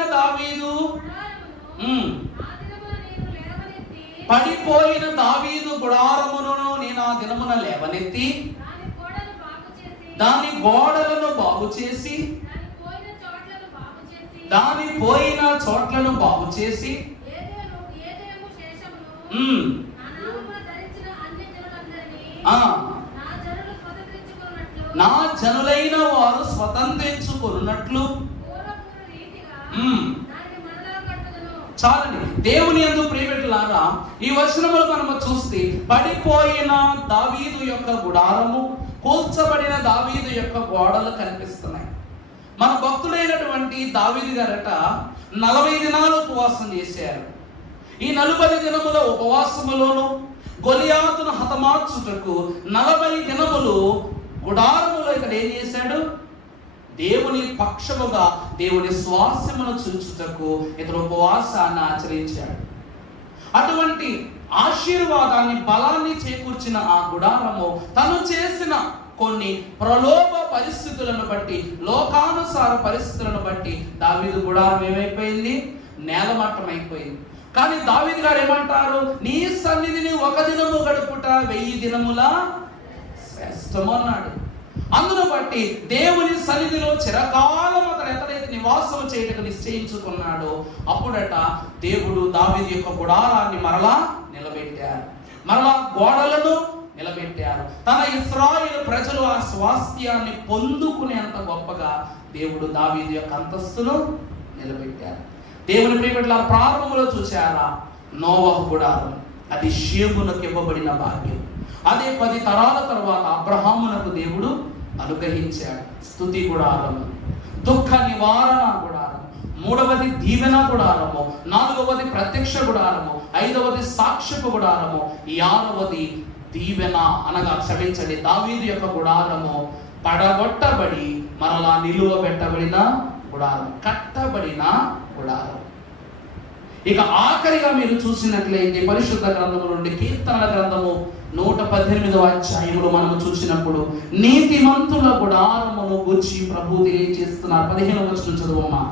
దావీదు గుడారమును నేను ఆ దినమున లేవనెత్తి దాని గోడలను బాగు చేసి దాని పోయిన చోట్లను బాగు చేసి నా జనులైన వారు స్వతంత్రించుకున్నట్లు చాలండి. దేవుని యందు ప్రియబిడ్డలారా, ఈ వచనములు మనము చూస్తే పడిపోయిన దావీదు యొక్క గుడారము, కూల్చబడిన దావీదు యొక్క గోడలు కనిపిస్తున్నాయి. మన భక్తుడైనటువంటి దావీదు గారట 40 దినాలు ఉపవాసం చేశారు. ఈ 40 దినముల ఉపవాసములోను గొలియాతును హతమార్చుటకు 40 దినములు గుడారములో ఇక్కడ ఏం చేశాడు? దేవుని పక్షముగా దేవుని స్వాస్యమును చూచుటకు ఇతడు ఉపవాసాన్ని ఆచరించాడు. అటువంటి ఆశీర్వాదాన్ని, బలాన్ని చేకూర్చిన ఆ గుడారము తను చేసిన కొన్ని ప్రలోభ పరిస్థితులను బట్టి, లోకానుసార పరిస్థితులను బట్టి దావీదు గుడారం ఏమైపోయింది? నేలమట్టం అయిపోయింది. కానీ దావీదు గారు ఏమంటారు? నీ సన్నిధిని ఒక దినము గడుపుట 1000 దినముల శ్రేష్టము అన్నాడు. అందును బట్టి దేవుని సన్నిధిలో చిరకాలం అతను ఎక్కడైతే నివాసం చేయటకు నిశ్చయించుకున్నాడో అప్పుడట దేవుడు దావీదు యొక్క గుడారాన్ని మరలా నిలబెట్టారు, మరలా గోడలను నిలబెట్టారు. తన ఇశ్రాయేలు ప్రజలు ఆ స్వాస్థ్యాన్ని పొందుకునేంత గొప్పగా దేవుడు దావీదు యొక్క అంతస్తును నిలబెట్టారు. దేవుని ప్రియబిడ్డల ప్రారంభంలో చూశారా? నోవహు గుడారం, అది షేమునకు ఇవ్వబడిన భాగ్యం. అదే 10 తరాల తర్వాత అబ్రహామునకు దేవుడు అనుగ్రహించాడు స్తుతి గుడారము, దుఃఖ నివారణ గుడారము, 3వది దీవెన గుడారము, 4వది ప్రత్యక్ష గుడారము, 5వది సాక్ష్యపు గుడారము, 6వది దీవెన అనగా క్షమించండి దావీదు యొక్క గుడారము పడగొట్టబడి మరలా నిలువబెట్టబడిన గుడారం, కట్టబడిన గుడారం. ఇక ఆఖరిగా మీరు చూసినట్లయితే పరిశుద్ధ గ్రంథము నుండి కీర్తనల గ్రంథము 118వ అధ్యాయంలో మనం చూసినప్పుడు నీతిమంతుల గుడారమును గురించి ప్రభు తెలియజేస్తున్నారు. 15వ వచనం చదువమ్మా.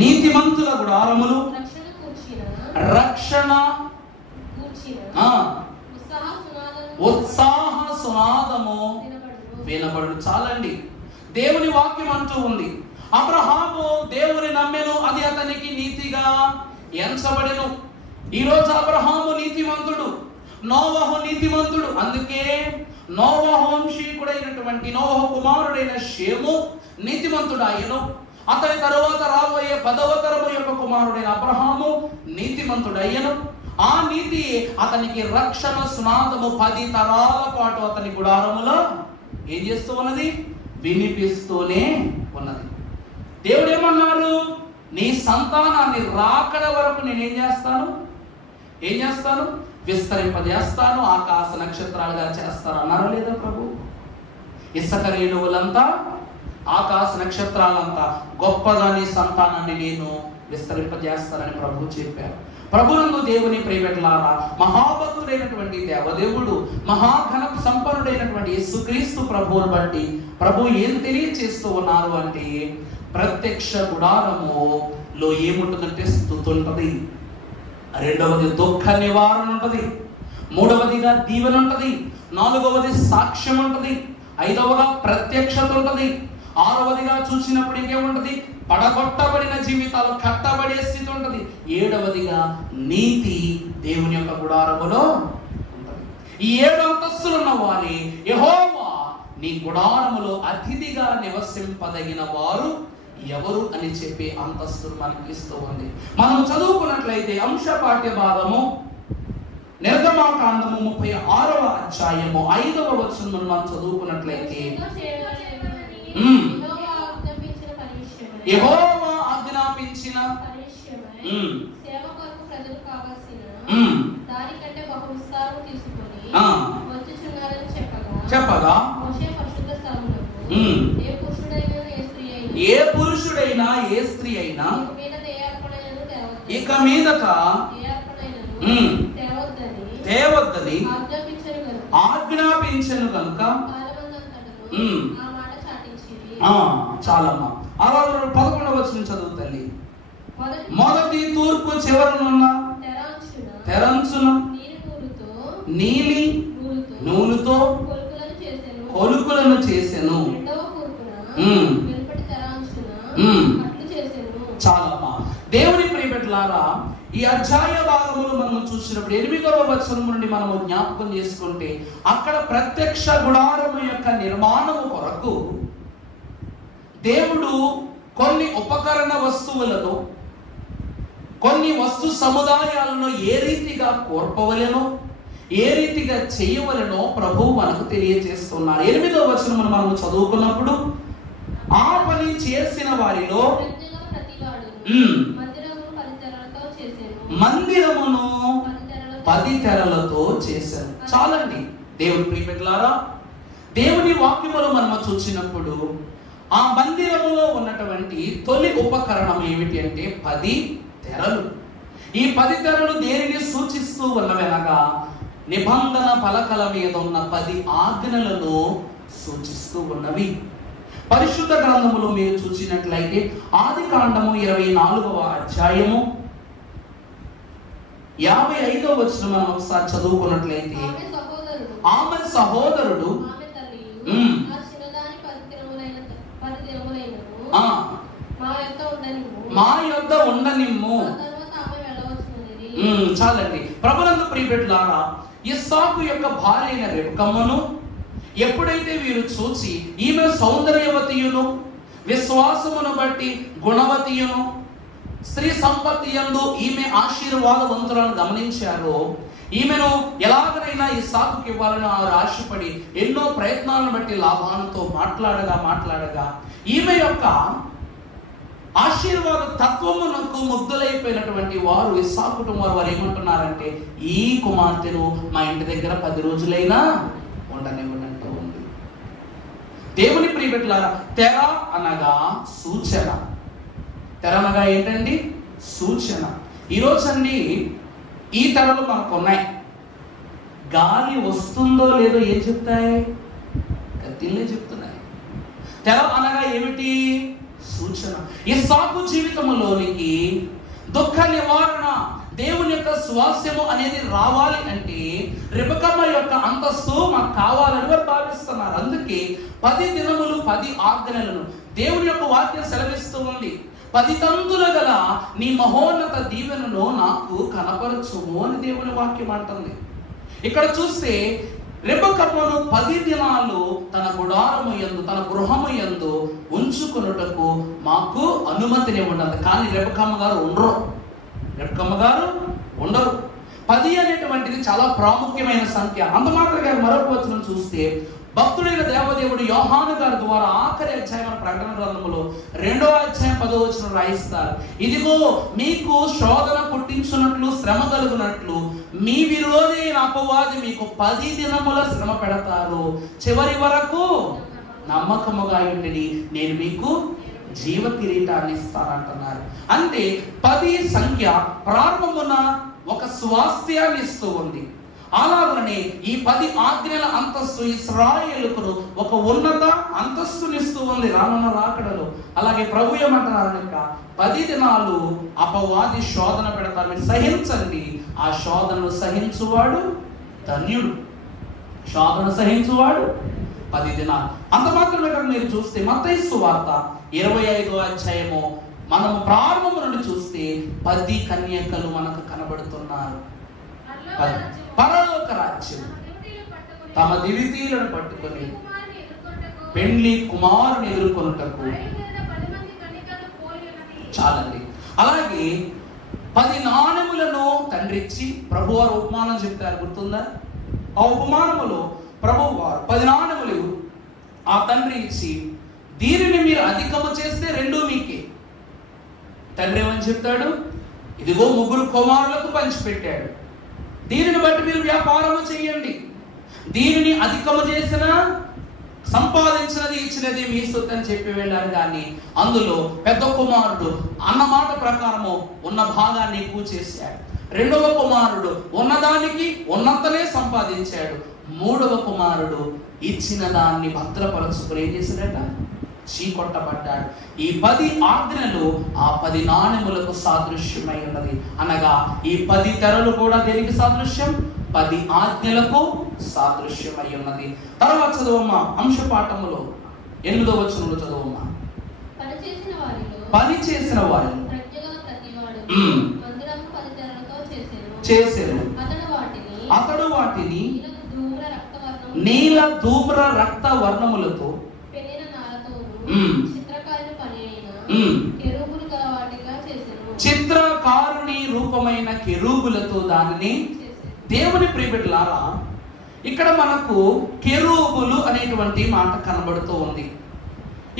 నీతిమంతుల గుడారములు రక్షణ ఉత్సాహ సునాదము వినబడు. చాలండి. దేవుని వాక్యం అంటూ ఉంది, అబ్రహాము దేవుని నమ్మెను, అది అతనికి నీతిగా ఎంచబడెను. ఈరోజు అబ్రహాము నీతిమంతుడు, నోవహు నీతిమంతుడు. అందుకే నోవహు వంశీకుడైనటువంటి నోవహు కుమారుడైన షేము నీతిమంతుడు అయ్యను. అతని తరువాత రాబోయే 10వ తరము యొక్క కుమారుడైన అబ్రహాము నీతిమంతుడు అయ్యను. ఆ నీతి అతనికి రక్షణ సునాదము 10 తరాల పాటు అతని గుడారములో ఏం చేస్తూ ఉన్నది? వినిపిస్తూనే ఉన్నది. దేవుడు ఏమన్నారు? నీ సంతానాన్ని రాకడ వరకు నేనేం చేస్తాను? ఏం చేస్తాను? విస్తరింపజేస్తాను, ఆకాశ నక్షత్రాలుగా చేస్తాను అన్నారా లేదా ప్రభు? ఇసుక రేణువులంతా, ఆకాశ నక్షత్రాలంతా గొప్పగా నీ సంతానాన్ని నేను విస్తరింపజేస్తానని ప్రభు చెప్పారు. ప్రభునందు దేవుని ప్రియబిడ్డలారా, మహాభక్తుడైనటువంటి దేవదేవుడు, మహాఘన సంపన్నుడైనటువంటి యేసుక్రీస్తు ప్రభువును బట్టి ప్రభు ఏం తెలియచేస్తూ ఉన్నారు అంటే, ప్రత్యక్ష గుడారములో ఏముంటుందంటే స్తుతి ఉంటది, రెండవది దుఃఖ నివారణ ఉంటది, మూడవదిగా దీవెన ఉంటది, నాలుగవది సాక్ష్యం ఉంటది, ఐదవగా ప్రత్యక్షత ఉంటది, ఆరవదిగా చూసినప్పుడు ఇంకేముంటది? పడగొట్టబడిన జీవితాలు కట్టబడే స్థితి ఉంటది, ఏడవదిగా నీతి దేవుని యొక్క గుడారములో ఉంటది. ఈ 7 అంతస్తులు ఉన్న వారి యెహోవా నీ గుడారములో అతిథిగా నివసింపదగిన వారు ఎవరు అని చెప్పి అంతస్తులు మనకి ఇస్తూ ఉంది. మనం చదువుకున్నట్లయితే అంశ పాఠ్య భాగము నిర్గమాకాండము 36వ అధ్యాయము 5వ వచనం మనం చదువుకున్నట్లయితే, యెహోవా ఆజ్ఞాపించిన సేవ కొరకు ప్రజలు కావాల్సిన దానికంటే బహు విస్తారము తీసుకొని వచ్చుచున్నారని చెప్పగా, మోషే పరిశుద్ధ స్థలమునకు ఏ పురుషుడైనా ఏ స్త్రీ అయినా ఇక మీదట తేవద్దని ఆజ్ఞాపించను కనుక చాలమ్మా. 11వ వచనం చదువు తల్లి. మొదటి తూర్పు చివరనున్న తెరంచున నీలి నూలుతో కొలుకులను చేసెను. చాలమ్మా. దేవుని ప్రియబిడ్డలారా, ఈ అధ్యాయ భాగములు మనం చూసినప్పుడు 8వ వచనం నుండి మనము జ్ఞాపకం చేసుకుంటే, అక్కడ ప్రత్యక్ష గుడారము యొక్క నిర్మాణము కొరకు దేవుడు కొన్ని ఉపకరణ వస్తువులను, కొన్ని వస్తు సముదాయాలను ఏ రీతిగా కోర్పవలెనో, ఏ రీతిగా చేయవలెనో ప్రభువు మనకు తెలియజేస్తున్నారు. 8వ వచనమును మనం చదువుకున్నప్పుడు, ఆ పని చేసిన వారిలో మందిరమును 10 తెరలతో చేశారు. చాలండి దేవుని ప్రియబిడ్డలారా, దేవుని వాక్యములు మనం చూసినప్పుడు ఆ మందిరములో ఉన్నటువంటి తొలి ఉపకరణం ఏమిటి అంటే 10 తెరలు. ఈ 10 తెరలు దేనిని సూచిస్తూ ఉన్నవనగా, నిబంధన పలకల మీద ఉన్న 10 ఆజ్ఞలను సూచిస్తూ ఉన్నవి. పరిశుద్ధ గ్రంథములో మీరు చూసినట్లయితే ఆదికాండము 24వ అధ్యాయము 55వ వచనం మనం ఒకసారి చదువుకున్నట్లయితే, ఆమె సహోదరుడు మా యొద్ద ఉండనిమ్ము. చాలండి. ప్రభునందు ప్రియబిడ్డలారా, ఇస్సాకు యొక్క భార్య అయిన రెబెక్కమ్మను ఎప్పుడైతే వీరు చూసి ఈమె సౌందర్యవతియును, విశ్వాసమును బట్టి గుణవతియును, స్త్రీ సంపత్తి యందు ఈమె ఆశీర్వాదవంతులను గమనించారో, ఈమెను ఎలాగనైనా ఇస్సాకుకి ఇవ్వాలని వారు ఆశపడి ఎన్నో ప్రయత్నాలను బట్టి లాభాలతో మాట్లాడగా ఈమె యొక్క ఆశీర్వాద తత్వమునకు ముగ్ధులైపోయినటువంటి వారు ఇస్సాకు కుటుంబం వారు ఏమంటున్నారంటే, ఈ కుమార్తెను మా ఇంటి దగ్గర 10 రోజులైనా ఉండనివ్వనంటూ ఉంది. దేవుని ప్రియబిడ్డలారా, తెర అనగా సూచన. తెర అనగా ఏంటండి? సూచన. ఈరోజండి ఈ తెరలు మనకు ఉన్నాయి. గాలి వస్తుందో లేదో ఏం చెప్తాయి? కత్తిలే చెప్తున్నాయి. తెర అనగా ఏమిటి? సూచన. ఇస్సాకు జీవితంలోనికి దుఃఖ నివారణ, దేవుని యొక్క స్వాస్యము అనేది రావాలి అంటే రెబెక్కమ్మ యొక్క అంతస్తు మనకు కావాలని వారు భావిస్తున్నారు. అందుకే 10 దినములు 10 ఆజ్ఞలను దేవుని యొక్క వాక్యం సెలవిస్తూ ఉంది. 10 తంతుల గల నీ మహోన్నత దీవెనను నాకు కనపరచుము అని దేవుని వాక్యం అంటుంది. ఇక్కడ చూస్తే రెబెక్కమ్మను 10 దినాలు తన గుడారము యందు, తన గృహము యందు ఉంచుకొనుటకు మాకు అనుమతిని ఉండదు. కానీ రెబెక్కమ్మ గారు ఉండరు. 10 అనేటువంటిది చాలా ప్రాముఖ్యమైన సంఖ్య. అంత మాత్రమే మరొక వచనం చూస్తే భక్తుడైన దేవదేవుడు యోహాను గారి ద్వారా ఆఖరి అధ్యాయం ప్రకటన గ్రంథములో 2వ అధ్యాయం 10వ వచనం రాయిస్తారు. ఇదిగో మీకు శోధన పుట్టించున్నట్లు శ్రమ కలుగునట్లు మీ విరోధి అయిన అపవాది మీకు 10 దినముల శ్రమ పెడతారు, చివరి వరకు నమ్మకముగా ఉండి నేను మీకు జీవ కిరీటాన్ని ఇస్తానంటున్నారు. అంటే 10 సంఖ్య ప్రారంభమున ఒక స్వాస్థ్యాన్ని ఇస్తూ ఉంది. అలాగనే ఈ 10 ఆజ్ఞల అంతస్తు ఇశ్రాయేలుకు ఒక ఉన్నత అంతస్తునిస్తూ ఉంది రానున్న రాకడలో. అలాగే ప్రభు ఏమంటున్నారు, ఇంకా 10 దినాలు అపవాది శోధన పెడతారు, మీరు సహించండి. ఆ శోధనను సహించువాడు ధన్యుడు. శోధన సహించువాడు 10 దినాలు. అంత మాత్రమే కాదు, మీరు చూస్తే మత్తయి సువార్త 25వ అధ్యాయము మనము ప్రారంభం నుండి చూస్తే 10 కన్యకలు మనకు కనబడుతున్నారు. పరలోక రాజ్యం తమ దివిటీలను పట్టుకొని పెండ్లి కుమారుని ఎదుర్కొనుటకు చాలండి. అలాగే 10 నాణెములను తండ్రిచ్చి ప్రభువారు ఉపమానం చెప్తారు, గుర్తుందా? ఆ ఉపమానములో ప్రభువారు 10 నాణెములు ఆ తండ్రి ఇచ్చి, దీనిని మీరు అధికము చేస్తే 2 మీకే. తండ్రి ఏమని చెప్తాడు, ఇదిగో 3 కుమారులకు పంచిపెట్టాడు, దీనిని బట్టి మీరు వ్యాపారము చేయండి, దీనిని అధికము చేసిన సంపాదించినది ఇచ్చినది మీ సొత్తు అని చెప్పి వెళ్ళారు. కానీ అందులో పెద్ద కుమారుడు అన్న మాట ప్రకారము ఉన్న భాగాన్ని ఎక్కువ చేశాడు. 2వ కుమారుడు ఉన్నదానికి ఉన్నంతనే సంపాదించాడు. 3వ కుమారుడు ఇచ్చిన దాన్ని భద్రపరచుకుని ఏం చేశాడట, చీకొట్టబడ్డాడు. ఈ 10 ఆజ్ఞలు ఆ 10 నాణెములకు సాదృశ్యమై ఉన్నది. అనగా ఈ 10 తెరలు కూడా దేనికి సాదృశ్యం? 10 ఆజ్ఞలకు సాదృశ్యమై ఉన్నది. తర్వాత చదువమ్మా అంశపాఠములో 8వ వచనంలో చదువమ్మా. పని చేసిన వారిలో చేసెను, అతడు వాటిని నీల ధూమ్ర రక్త వర్ణములతో చిత్రకారుని రూపమైన కెరూబులతో దానిని దేవుని ప్రియబిడ్డలారా, ఇక్కడ మనకు కెరూబులు అనేటువంటి మాట కనబడుతూ ఉంది.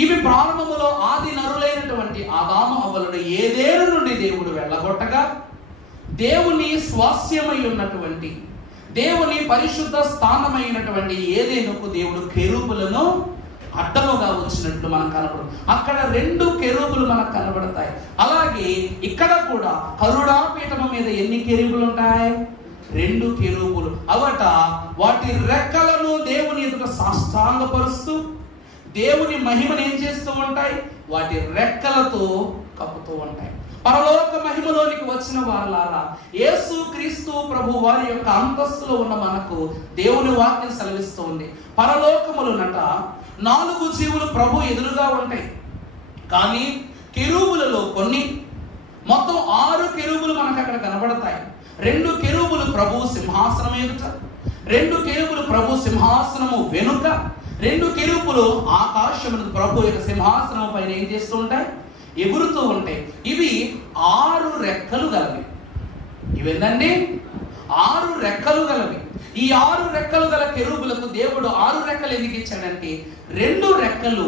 ఇవి ప్రారంభములో ఆది నరులైనటువంటి ఆదాము అవ్వలను ఏదేను నుండి దేవుడు వెళ్ళగొట్టగా, దేవుని స్వాస్యమై ఉన్నటువంటి దేవుని పరిశుద్ధ స్థానమైనటువంటి ఏదేనుకు దేవుడు కెరూబులను అడ్డముగా వచ్చినట్లు మనకు కనబడు. అక్కడ 2 కెరూబులు మనకు కనబడతాయి. అలాగే ఇక్కడ కూడా కరుణాపీఠము మీద ఎన్ని కెరూబులు ఉంటాయి? 2 కెరూబులు. అవట వాటి రెక్కలను దేవుని ఎదుట సాష్టాంగపరుస్తూ దేవుని మహిమను ఏం చేస్తూ ఉంటాయి? వాటి రెక్కలతో కప్పుతూ ఉంటాయి. పరలోక మహిమలోనికి వచ్చిన వారలారా, యేసు క్రీస్తు ప్రభు వారి యొక్క అంతస్తులో ఉన్న మనకు దేవుని వాక్యం సెలవిస్తూ ఉంది. పరలోకములునట 4 జీవులు ప్రభు ఎదురుగా ఉంటాయి. కానీ కెరూబులలో కొన్ని మొత్తం 6 కెరూబులు మనకు అక్కడ కనబడతాయి. 2 కెరూబులు ప్రభు సింహాసనం ఎదుట, 2 కెరూబులు ప్రభు సింహాసనము వెనుక, 2 కెరూబులు ఆకాశమును ప్రభు యొక్క సింహాసనం పైన ఏం చేస్తూ ఉంటాయి? ఎగురుతూ ఉంటాయి. ఇవి 6 రెక్కలు గలవి. ఇవేందండి? 6 రెక్కలు గలవి. ఈ 6 రెక్కలు గల కెరూబులకు దేవుడు 6 రెక్కలు ఎందుకు ఇచ్చాడంటే, 2 రెక్కలు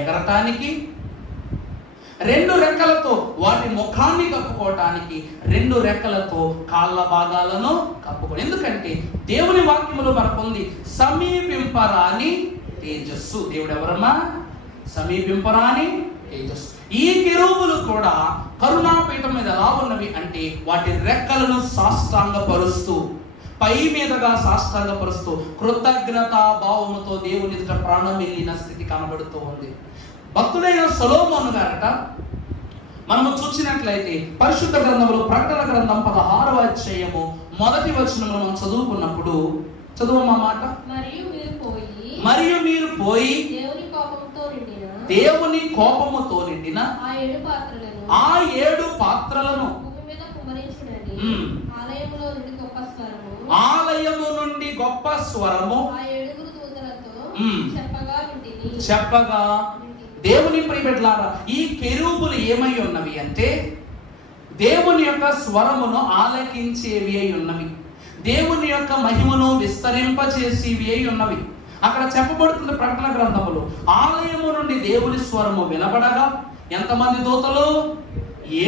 ఎగరటానికి, 2 రెక్కలతో వాటి ముఖాన్ని కప్పుకోవటానికి, 2 రెక్కలతో కాళ్ళ భాగాలను కప్పుకో. ఎందుకంటే దేవుని వాక్యములో మనకుంది సమీపింపరాని తేజస్సు. దేవుడు ఎవరమ్మా? సమీపింపరాని తేజస్సు. ఈ కెరూబులు కూడా కరుణాపీఠం మీద ఎలా ఉన్నవి అంటే, వాటి రెక్కలను సాష్టాంగపరుస్తూ, పై మీదగా సాష్టాంగపరుస్తూ కృతజ్ఞతా భావముతో దేవుని ఎదుట ప్రాణం వెళ్ళిన స్థితి కనబడుతూ ఉంది. భక్తుడైన సొలొమోను గారట మనము చూసినట్లయితే పరిశుద్ధ గ్రంథంలో ప్రకటన గ్రంథం 16వ అధ్యాయము 1వ వచనంలో మనం చదువుకున్నప్పుడు, చదువమ్మా మాట. మరియు మీరు పోయి దేవుని కోపముతో నిండిన ఆ 7 పాత్రలను ఆలయము నుండి గొప్ప స్వరము చెప్పగా, దేవుని ప్రియబిడ్డలారా, ఈ కెరూబులు ఏమై ఉన్నవి అంటే దేవుని యొక్క స్వరమును ఆలకించేవి అయి ఉన్నవి. దేవుని యొక్క మహిమను విస్తరింపచేసివి అయి ఉన్నవి. అక్కడ చెప్పబడుతుంది ప్రకటన గ్రంథములో, ఆలయము నుండి దేవుని స్వరము వినబడగా ఎంతమంది దూతలు?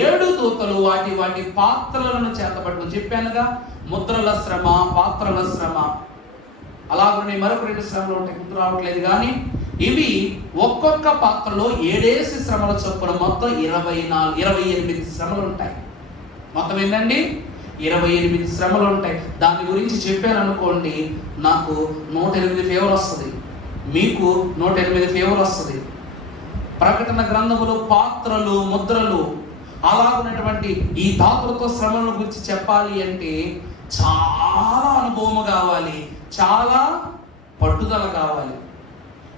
7 దూతలు వాటి వాటి పాత్రలను చేతబట్టుకుని, చెప్పానుగా, ముద్రల శ్రమ, పాత్రల శ్రమ, అలాగనే మరొక 2 శ్రమలు ఉంటాయి, గుర్తు రావట్లేదు కానీ ఇవి ఒక్కొక్క పాత్రలో 7 శ్రమల చొప్పున మొత్తం 28 శ్రమలు ఉంటాయి. మొత్తం ఏంటండి? 28 శ్రమలు ఉంటాయి. దాని గురించి చెప్పాను అనుకోండి, నాకు 108 ఫేవర్ వస్తుంది, మీకు 108 ఫేవర్ వస్తుంది. ప్రకటన గ్రంథములో పాత్రలు, ముద్రలు, అలాగున్నటువంటి ఈ ధాతులతో శ్రమలను గురించి చెప్పాలి అంటే చాలా అనుభవము కావాలి, చాలా పట్టుదల కావాలి.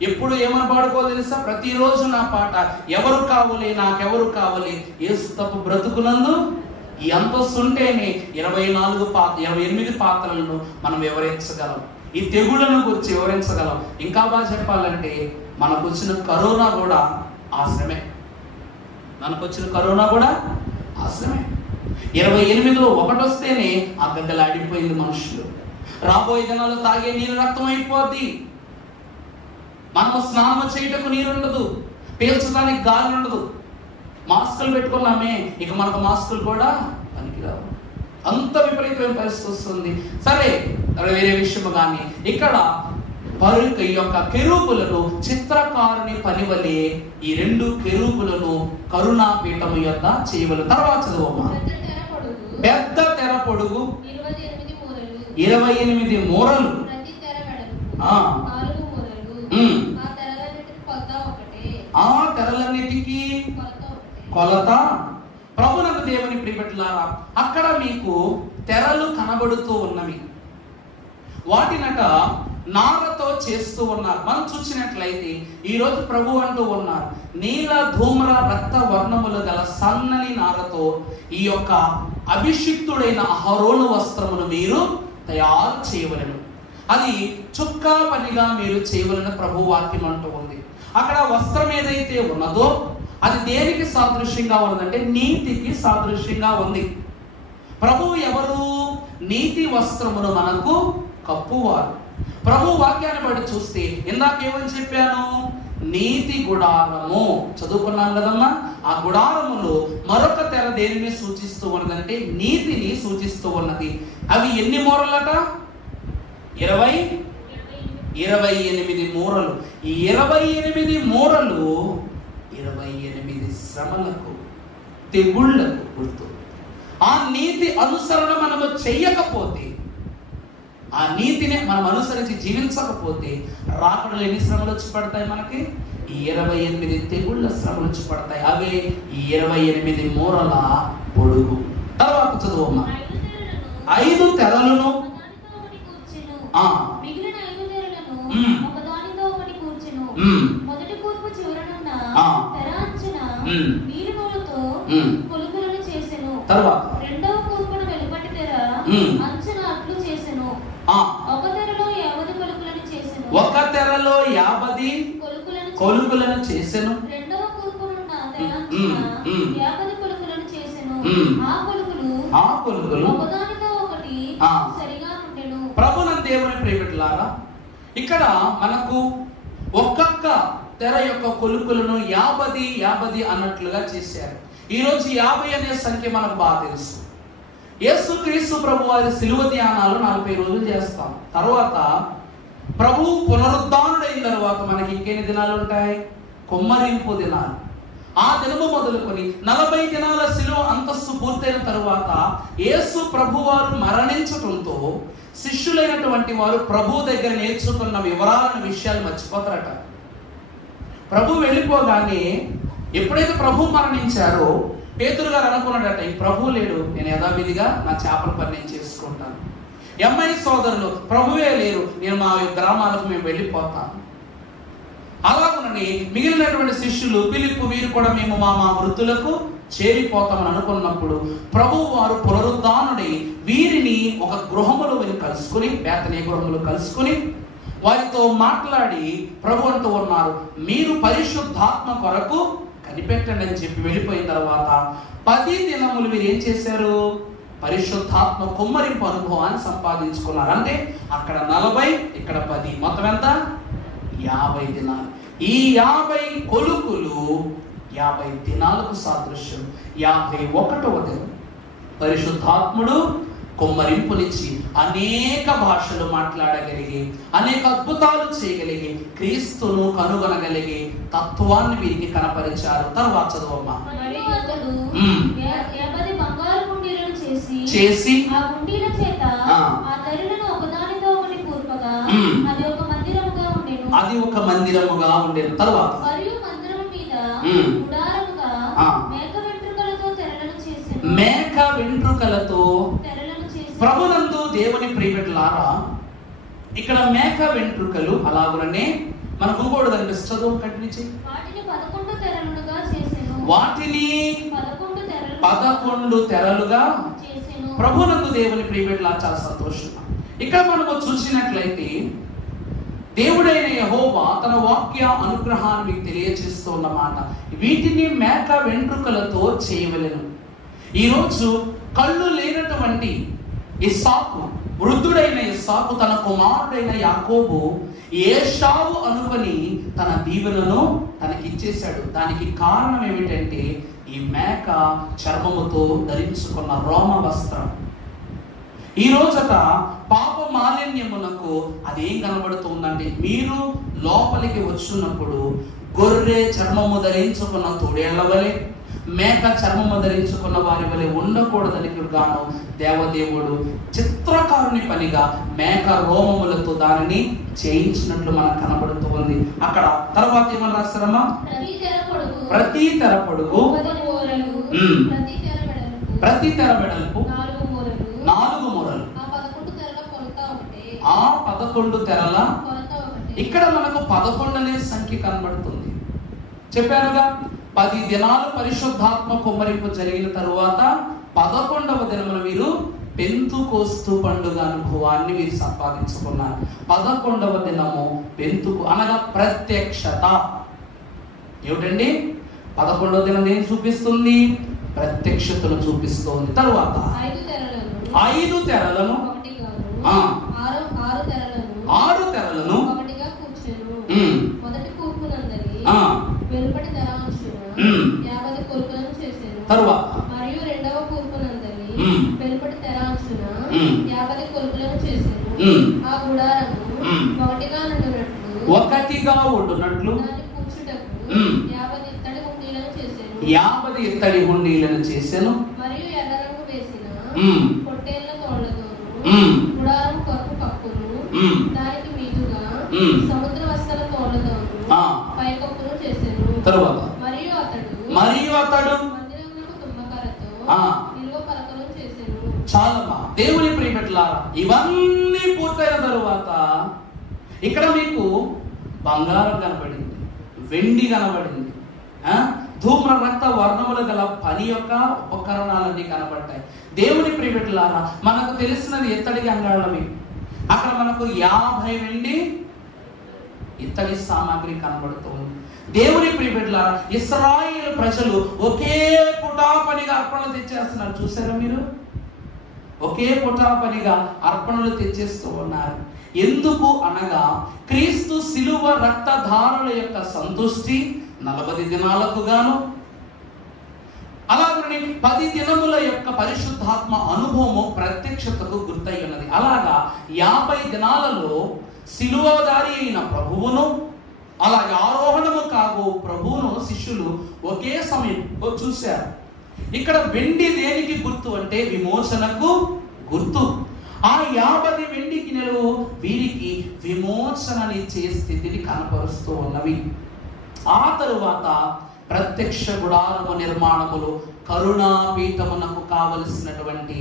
ఎప్పుడు ఏమని పాడుకోవాలి తెలుసా? ప్రతిరోజు నా పాట, ఎవరు కావాలి నాకెవరు కావాలి, యేసు తప్ప బ్రతుకునందు ఈ అంతస్తుంటేనే 28 పాత్రలను మనం వివరించగలం, ఈ తెగుళ్లను గురించి వివరించగలం. ఇంకా బాగా చెప్పాలంటే మనకు వచ్చిన కరోనా కూడా ఆశ్రమే, మనకు వచ్చిన కరోనా కూడా ఆశ్రమే. 28లో ఒకటి వస్తేనే ఆ గడ్డలాడిపోయింది మనుషులు. రాబోయే దినాల్లో తాగే నీరు రక్తం అయిపోద్ది. మనము స్నానం చేయటకు నీరు ఉండదు, పీల్చడానికి గాలి ఉండదు. మాస్కులు పెట్టుకున్నామే, ఇక మనకు మాస్కులు కూడా పనికిరావు. అంత విపరీతమైన పరిస్థితి వస్తుంది. సరే, వేరే విషయం కానీ ఇక్కడ ఈ యొక్క కెరూబులను చిత్రకారుని పనివలే ఈ 2 కెరూబులను కరుణాపీఠము యొక్క చేయవలు. తర్వాత చదువమ్మా. పెద్ద తెర పొడుగు 28 మూరలు, ఆ తెరలన్నిటికీ కొలత. ప్రభునందు దేవుని ప్రియబిడ్డలారా, అక్కడ మీకు తెరలు కనబడుతూ ఉన్నవి. వాటినట నారతో చేస్తూ ఉన్నారు. మనం చూసినట్లయితే ఈరోజు ప్రభు అంటూ ఉన్నారు, నీల ధూమ్ర రక్త వర్ణములు గల సన్నని నారతో ఈ యొక్క అభిషిక్తుడైన అహరోను వస్త్రమును మీరు తయారు చేయవలెను, అది చుక్కా పనిగా మీరు చేయవలెను ప్రభు వాక్యం అంటూ ఉంది. అక్కడ వస్త్రం ఏదైతే ఉన్నదో అది దేనికి సాదృశ్యంగా ఉన్నదంటే నీతికి సాదృశ్యంగా ఉంది. ప్రభువు ఎవరు? నీతి వస్త్రమును మనకు కప్పువారు. ప్రభు వాక్యాన్ని బట్టి చూస్తే ఇందాకేమని చెప్పాను? నీతి గుడారము చదువుకున్నాం కదమ్మా. ఆ గుడారములో మరొక తెర దేనిని సూచిస్తూ ఉన్నదంటే నీతిని సూచిస్తూ ఉన్నది. అవి ఎన్ని మూరలట? 28 మూరలు. ఈ 28 మూరలు 28 శ్రమలకు, తెగుళ్లకు గుర్తు. ఆ నీతి అనుసరణ మనము చెయ్యకపోతే, ఆ నీతిని మనం అనుసరించి జీవించకపోతే రాకడలు ఎన్ని శ్రమలు వచ్చి పడతాయి మనకి? ఈ 28 తెగుళ్ళ శ్రమలు వచ్చి పడతాయి. అవే ఈ 28 మూరల పొడుగు. తర్వాత చదువమ్మా. 5 తెరలను తర్వాత రెండవ కూర్పును వెలుపటి తెర అంచున అట్లు చేసెను. ఒక తెరలో 50 కొలుకులను చేసెను. ఒక తెరలో 50 కొలుకులను చేసెను. రెండవ కూర్పునున్న తెర అంచున 50 కొలుకులను చేసెను. ఆ కొలుకులు ఒకదానితో ఒకటి సరిగా ఉండెను. ప్రభునందు దేవుని ప్రియబిడ్డలారా, ఇక్కడ మనకు ఒక్కొక్క తెర యొక్క కొలుకులను 50 అన్నట్లుగా చేశారు. ఈ రోజు 50 అనే సంఖ్య మనకు బాగా తెలుసు. యేసుక్రీస్తు ప్రభు వారి శిలువ ధ్యానాలు 40 రోజులు చేస్తాం. తర్వాత ప్రభు పునరుద్ధానుడైన తర్వాత మనకి ఇంకెన్ని దినాలు ఉంటాయి? కొమ్మరింపు దినాలు. ఆ దినము మొదలుకొని 40 దినాల శిలువ అంతస్తు పూర్తయిన తరువాత యేసు ప్రభు వారు మరణించడంతో శిష్యులైనటువంటి వారు ప్రభు దగ్గర నేర్చుకున్న వివరాలను, విషయాలు మర్చిపోతారట. ప్రభు వెళ్ళిపోగానే ఎప్పుడైతే ప్రభు మరణించారో పేతురు గారు అనుకున్నాడట, ఈ ప్రభు లేడు, నేను యథావిధిగా నా చేపల పని నేను చేసుకుంటాను. ఎమ్ఐ సోదరులు, ప్రభువే లేరు, నేను మా గ్రామాలకు మేము వెళ్ళిపోతాను. అలాగునని మిగిలినటువంటి శిష్యులు ఫిలిప్పు, వీరు కూడా మేము మా వృత్తులకు చేరిపోతామని అనుకున్నప్పుడు ప్రభు వారు పునరుద్ధానుడై వీరిని ఒక గృహములో వీరు కలుసుకుని, బేతనీ గృహములో కలుసుకుని వారితో మాట్లాడి ప్రభు అంటూ ఉన్నారు, మీరు పరిశుద్ధాత్మ కొరకు కనిపెట్టండి అని చెప్పి వెళ్ళిపోయిన తర్వాత 10 దినములు వీరు ఏం చేశారు? పరిశుద్ధాత్మ కుమ్మరింపు అనుభవాన్ని సంపాదించుకున్నారు. అంటే అక్కడ 40, ఇక్కడ 10, మొత్తం ఎంత? 50 దినాలు. ఈ 50 కొలుకులు 50 దినాలకు సాదృశ్యం. 51వ దినం పరిశుద్ధాత్ముడు కుమ్మరింపునిచ్చి అనేక భాషలు మాట్లాడగలిగి, అనేక అద్భుతాలు చేయగలిగి, క్రీస్తును కనుగొనగలిగి తత్వాన్ని వీరికి కనపరిచారు. తర్వాత చదువమ్మా. చేసి ఆ గుండీల చేత ఆ తెరలను ఒకదానితో ఒకటి కూర్పగా అది ఒక మందిరముగా ఉండెను. అది ఒక మందిరముగా ఉండేది. తర్వాత మరియు మందిరము మీద గుడారముగా మేక వెంట్రుకలతో తెరలను చేసెను. మేక వెంట్రుకలతో తెరలను చేసెను. ప్రభునందు దేవుని ప్రియబిడ్డలారా, ఇక్కడ మేక వెంట్రుకలు అలాగనే మనకు ఇంకోటి కనిపిస్తుంది. ఒకటి నుంచి వాటిని 11 తెరలుగా చేసెను. వాటిని 11 తెరలుగా చేసెను. ప్రభునందు దేవుని ప్రియబిడ్డలా చాలా సంతోషం. ఇక్కడ మనము చూసినట్లయితే దేవుడైన యెహోవా తన వాక్య అనుగ్రహాన్ని మీకు తెలియజేస్తూ ఉన్నమాట. వీటిని మేక వెంట్రుకలతో చేయవలెను. ఈరోజు కళ్ళు లేనటువంటి ఇస్సాకు, వృద్ధుడైన ఇస్సాకు తన కుమారుడైన యాకోబు ఏశావు అనుకొని తన దీవెనను తనకిచ్చేశాడు. దానికి కారణం ఏమిటంటే ఈ మేక చర్మముతో ధరించుకున్న రోమ వస్త్రం. ఈ రోజట పాప మాలిన్యమునకు అదేం కనబడుతుందంటే, మీరు లోపలికి వచ్చినప్పుడు గొర్రె చర్మము ధరించుకున్న తోడేళ్ల వలె, మేక చర్మము ధరించుకున్న వారి వలె ఉండకూడదని గాను దేవదేవుడు చిత్రకారుని పనిగా మేక రోమములతో దానిని చేయించినట్లు మనకు కనబడుతూ ఉంది. అక్కడ తర్వాత ఏమని రాస్తారమ్మా? ప్రతి తెర పొడుగు, ప్రతి తెర వెడల్పు 4 మూరలు. ఆ 11 తెరల ఇక్కడ మనకు 11 అనే సంఖ్య కనబడుతుంది. చెప్పానుగా, 10 దినాలు పరిశుద్ధాత్మ కుమ్మరింపు జరిగిన తరువాత 11వ దినమున మీరు పెంతుకోస్తు పండుగ అనుభవాన్ని మీరు సంపాదించుకున్నారు. 11వ దినము పెంతుకు అనగా ప్రత్యక్షత. ఏమిటండి? 11వ దినం ఏం చూపిస్తుంది? ప్రత్యక్షతను చూపిస్తుంది. తరువాత 5 తెరలను 6 తెరలను మొదటి కూర్పునందరి వెలుపటి తెర అంచున 50 కూర్పులను చేసెను. తరువాత మరియు రెండవ కూర్పునందరి వెలుపటి తెర అంచున 50 కూర్పులను చేసెను. ఆ గుడారము ఒకటిగా ఉండునట్లు దాని కూర్చుటకు 50 ఇత్తడి హుండీలను చేసెను. 50 ఇత్తడి హుండీలను చేసెను. మరియు ఎర్ర రంగు వేసిన పొట్టేళ్ల తోళ్లతోను గుడారం కొరకు కప్పును, దానికి మీదుగా సముద్ర వస్త్రాల తోళ్లతోను పైకప్పును చేసెను. తరువాత మరియు అతడు మందిరమునకు తుమ్మకరతో నిలువ పలకలు చేసెను. చాలమ్మా దేవుని ప్రియబిడ్డలారా, ఇవన్నీ పూర్తయిన తరువాత ఇక్కడ మీకు బంగారం కనబడింది, వెండి కనబడింది, ధూమ్ర రక్త వర్ణములు గల పని యొక్క ఉపకరణాలన్నీ కనబడ్డాయి. దేవుని ప్రియబిడ్డలారా, మనకు తెలిసినది ఇత్తడి అంగాళమే. అక్కడ మనకు 50 వెండి ఇత్తడి సామాగ్రి కనబడుతుంది. దేవుని ప్రియబిడ్డలారా, ఇశ్రాయేలు ప్రజలు ఒకే పుటాపనిగా అర్పణలు తెచ్చేస్తున్నారు. చూసారా మీరు? ఒకే పుటాపనిగా అర్పణలు తెచ్చేస్తూ ఉన్నారు. ఎందుకు అనగా క్రీస్తు శిలువ రక్తధారుల యొక్క సంతుష్టి 40 దినాలకు గాను, అలాగనే 10 దినముల యొక్క పరిశుద్ధాత్మ అనుభవము ప్రత్యక్షతకు గుర్తై ఉన్నది. అలాగా 50 దినాలలో శిలువదారి అయిన ప్రభువును, అలాగే ఆరోహణము కాగు ప్రభువును శిష్యులు ఒకే సమయంలో చూశారు. ఇక్కడ వెండి దేనికి గుర్తు అంటే విమోచనకు గుర్తు. ఆ 50 వెండి గిన్నెలు వీరికి విమోచననిచ్చే స్థితిని కనపరుస్తూ ఉన్నవి. ఆ తరువాత ప్రత్యక్ష గుడారము నిర్మాణములు, కరుణాపీఠమునకు కావలసినటువంటి